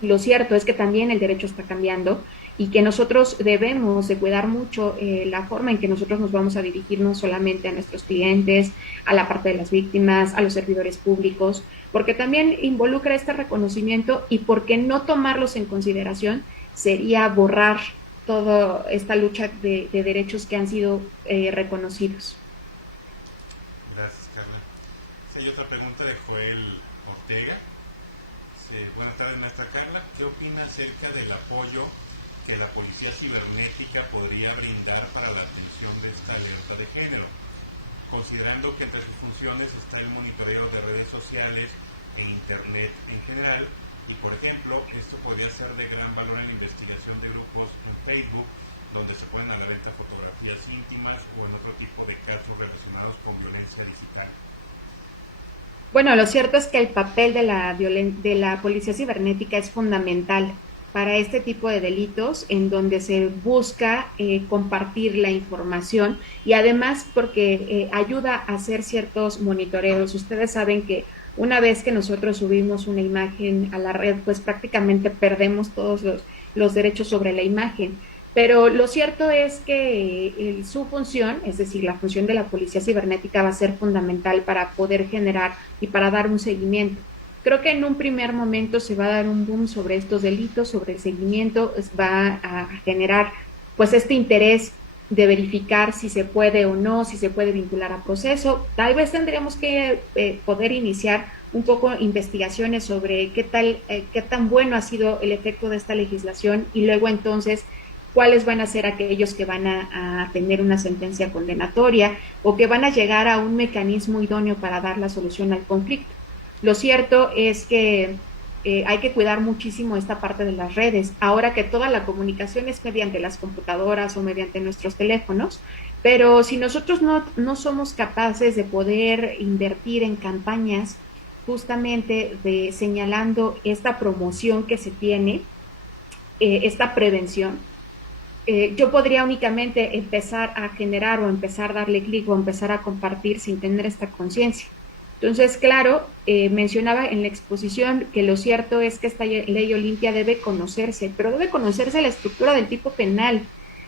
lo cierto es que también el derecho está cambiando y que nosotros debemos de cuidar mucho la forma en que nosotros nos vamos a dirigir no solamente a nuestros clientes, a la parte de las víctimas, a los servidores públicos, porque también involucra este reconocimiento y porque no tomarlos en consideración sería borrar toda esta lucha de derechos que han sido reconocidos. Gracias, Carla. Sí, hay otra pregunta de Joel Ortega. Buenas tardes, maestra Carla. ¿Qué opina acerca del apoyo que la Policía Cibernética podría brindar para la atención de esta alerta de género? Considerando que entre sus funciones está el monitoreo de redes sociales e Internet en general, y por ejemplo, esto podría ser de gran valor en la investigación de grupos en Facebook, donde se ponen a la venta fotografías íntimas o en otro tipo de casos relacionados con violencia digital. Bueno, lo cierto es que el papel de la policía cibernética es fundamental para este tipo de delitos en donde se busca compartir la información y además porque ayuda a hacer ciertos monitoreos. Ustedes saben que una vez que nosotros subimos una imagen a la red, pues prácticamente perdemos todos los derechos sobre la imagen. Pero lo cierto es que su función, es decir, la función de la policía cibernética va a ser fundamental para poder generar y para dar un seguimiento. Creo que en un primer momento se va a dar un boom sobre estos delitos, sobre el seguimiento, va a generar pues este interés de verificar si se puede o no, si se puede vincular a proceso. Tal vez tendríamos que poder iniciar un poco investigaciones sobre qué tan bueno ha sido el efecto de esta legislación y luego entonces cuáles van a ser aquellos que van a tener una sentencia condenatoria o que van a llegar a un mecanismo idóneo para dar la solución al conflicto. Lo cierto es que hay que cuidar muchísimo esta parte de las redes, ahora que toda la comunicación es mediante las computadoras o mediante nuestros teléfonos, pero si nosotros no somos capaces de poder invertir en campañas justamente señalando esta promoción que se tiene, esta prevención, yo podría únicamente empezar a generar o empezar a darle clic o empezar a compartir sin tener esta conciencia. Entonces, claro, mencionaba en la exposición que lo cierto es que esta ley Olimpia debe conocerse, pero debe conocerse la estructura del tipo penal.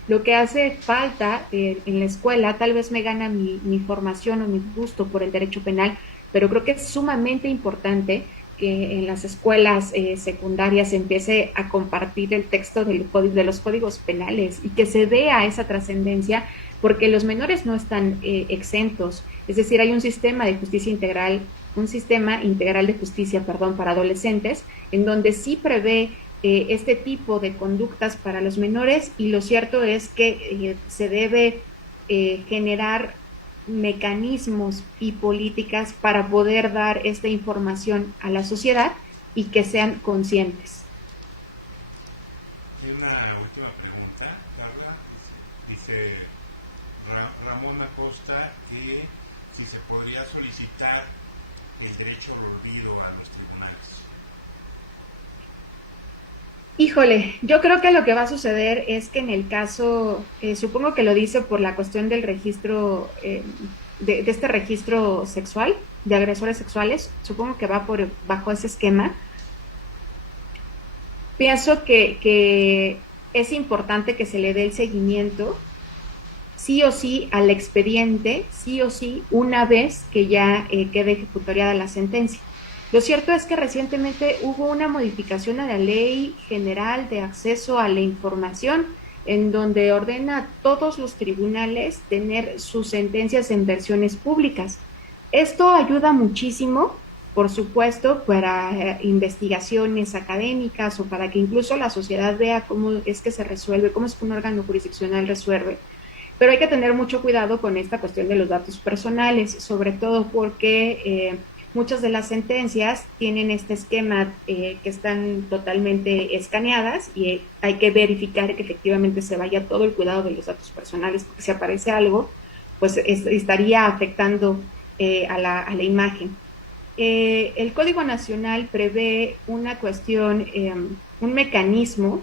Lo que hace falta en la escuela, tal vez me gana mi formación o mi gusto por el derecho penal, pero creo que es sumamente importante que en las escuelas secundarias se empiece a compartir el texto de los códigos penales y que se vea esa trascendencia, porque los menores no están exentos. Es decir, hay un sistema de justicia integral, un sistema integral de justicia, para adolescentes, en donde sí prevé este tipo de conductas para los menores, y lo cierto es que se debe generar mecanismos y políticas para poder dar esta información a la sociedad y que sean conscientes. Hay una última pregunta, Carla. Dice Ramón Acosta que si se podría solicitar el derecho al olvido a los tribunales. Híjole, yo creo que lo que va a suceder es que en el caso, supongo que lo dice por la cuestión del registro, de este registro sexual, de agresores sexuales, supongo que va bajo ese esquema. Pienso que es importante que se le dé el seguimiento, sí o sí, al expediente, sí o sí, una vez que ya quede ejecutoriada la sentencia. Lo cierto es que recientemente hubo una modificación a la Ley General de Acceso a la Información, en donde ordena a todos los tribunales tener sus sentencias en versiones públicas. Esto ayuda muchísimo, por supuesto, para investigaciones académicas o para que incluso la sociedad vea cómo es que se resuelve, cómo es que un órgano jurisdiccional resuelve. Pero hay que tener mucho cuidado con esta cuestión de los datos personales, sobre todo porque muchas de las sentencias tienen este esquema que están totalmente escaneadas y hay que verificar que efectivamente se vaya todo el cuidado de los datos personales, porque si aparece algo, pues estaría afectando a la imagen. El Código Nacional prevé una cuestión, un mecanismo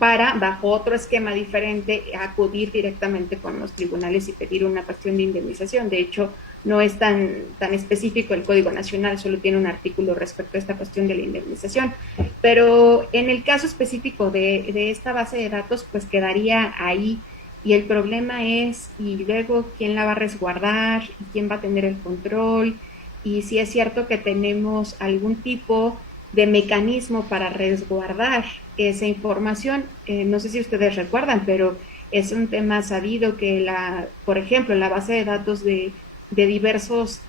para, bajo otro esquema diferente, acudir directamente con los tribunales y pedir una cuestión de indemnización. De hecho, no es tan específico el Código Nacional, solo tiene un artículo respecto a esta cuestión de la indemnización. Pero en el caso específico de esta base de datos, pues quedaría ahí. Y el problema es, y luego, ¿quién la va a resguardar? ¿Y quién va a tener el control? Y si es cierto que tenemos algún tipo de mecanismo para resguardar esa información. No sé si ustedes recuerdan, pero es un tema sabido que, por ejemplo, la base de datos de diversas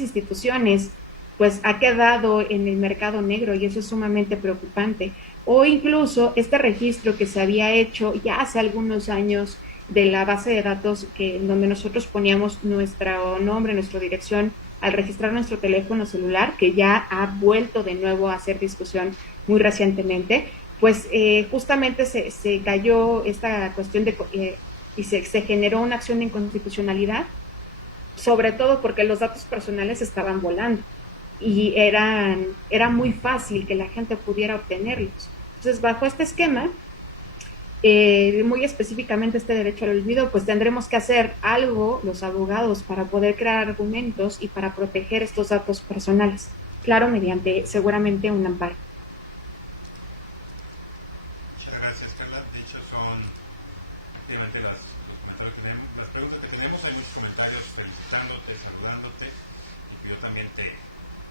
instituciones, pues ha quedado en el mercado negro y eso es sumamente preocupante. O incluso este registro que se había hecho ya hace algunos años de la base de datos donde nosotros poníamos nuestro nombre, nuestra dirección al registrar nuestro teléfono celular, que ya ha vuelto de nuevo a hacer discusión muy recientemente, pues justamente se cayó esta cuestión y se generó una acción de inconstitucionalidad, sobre todo porque los datos personales estaban volando y era muy fácil que la gente pudiera obtenerlos. Entonces, bajo este esquema, muy específicamente este derecho al olvido, pues tendremos que hacer algo los abogados para poder crear argumentos y para proteger estos datos personales. Claro, mediante seguramente un amparo. Muchas gracias, Carla. Dichas son efectivamente los comentarios que tenemos, las preguntas que tenemos. Hay muchos comentarios felicitándote, saludándote. Y yo también te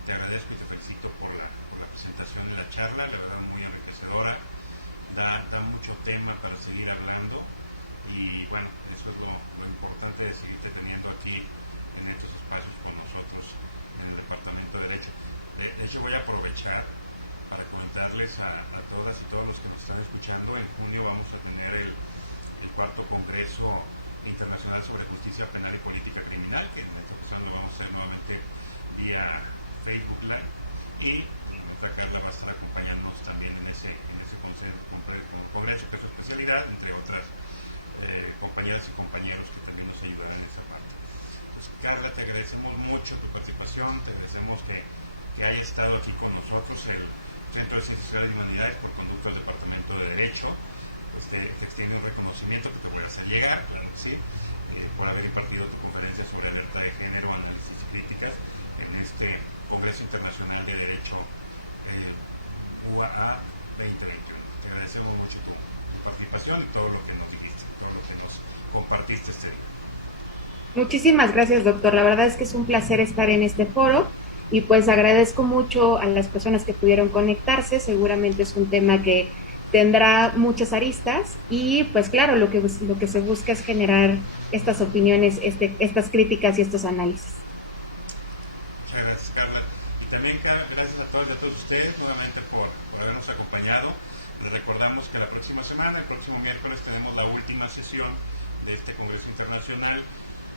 agradezco y te felicito por la presentación de la charla, la verdad muy enriquecedora. Da mucho tema para seguir hablando y bueno, eso es lo importante de seguirte teniendo aquí en estos espacios con nosotros en el Departamento de Derecho. De hecho, voy a aprovechar para comentarles a todas y todos los que nos están escuchando. En junio vamos a tener el cuarto Congreso Internacional sobre Justicia Penal y Política Criminal, que en esta ocasión lo vamos a hacer nuevamente vía Facebook Live, y nuestra Carla va a estar acompañándonos también en ese congreso que es su especialidad, entre otras compañeras y compañeros que también nos ayudarán en esa parte. Pues, Carla, te agradecemos mucho tu participación, te agradecemos que haya estado aquí con nosotros el Centro de Ciencias Sociales y Humanidades por conducto del Departamento de Derecho, pues que extiende un reconocimiento que te voy a hacer llegar, claro que sí, por haber impartido tu conferencia sobre alerta de género, análisis y críticas en este Congreso Internacional de Derecho UAA 2021. Te agradecemos mucho tu participación y todo lo que nos dijiste, todo lo que nos compartiste este día. Muchísimas gracias, doctor. La verdad es que es un placer estar en este foro y pues agradezco mucho a las personas que pudieron conectarse. Seguramente es un tema que tendrá muchas aristas y pues claro, lo que se busca es generar estas opiniones, estas críticas y estos análisis. Muchas gracias, Carla. Y también gracias a todos y a todos ustedes nuevamente por habernos acompañado. Les recordamos que la próxima semana, el próximo miércoles, tenemos la última sesión de este Congreso Internacional.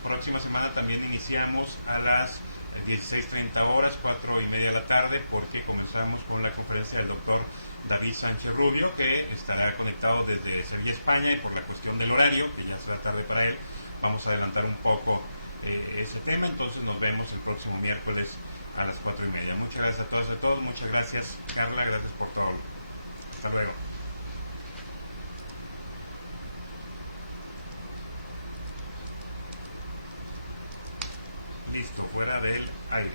Próxima semana también iniciamos a las 16:30 horas, 4:30 de la tarde, porque comenzamos con la conferencia del doctor David Sánchez Rubio, que estará conectado desde Sevilla, España, y por la cuestión del horario, que ya será tarde para él, vamos a adelantar un poco ese tema. Entonces nos vemos el próximo miércoles a las 4:30. Muchas gracias a todos y a todos. Muchas gracias, Carla. Gracias por todo. Hasta luego. Listo, fuera del aire.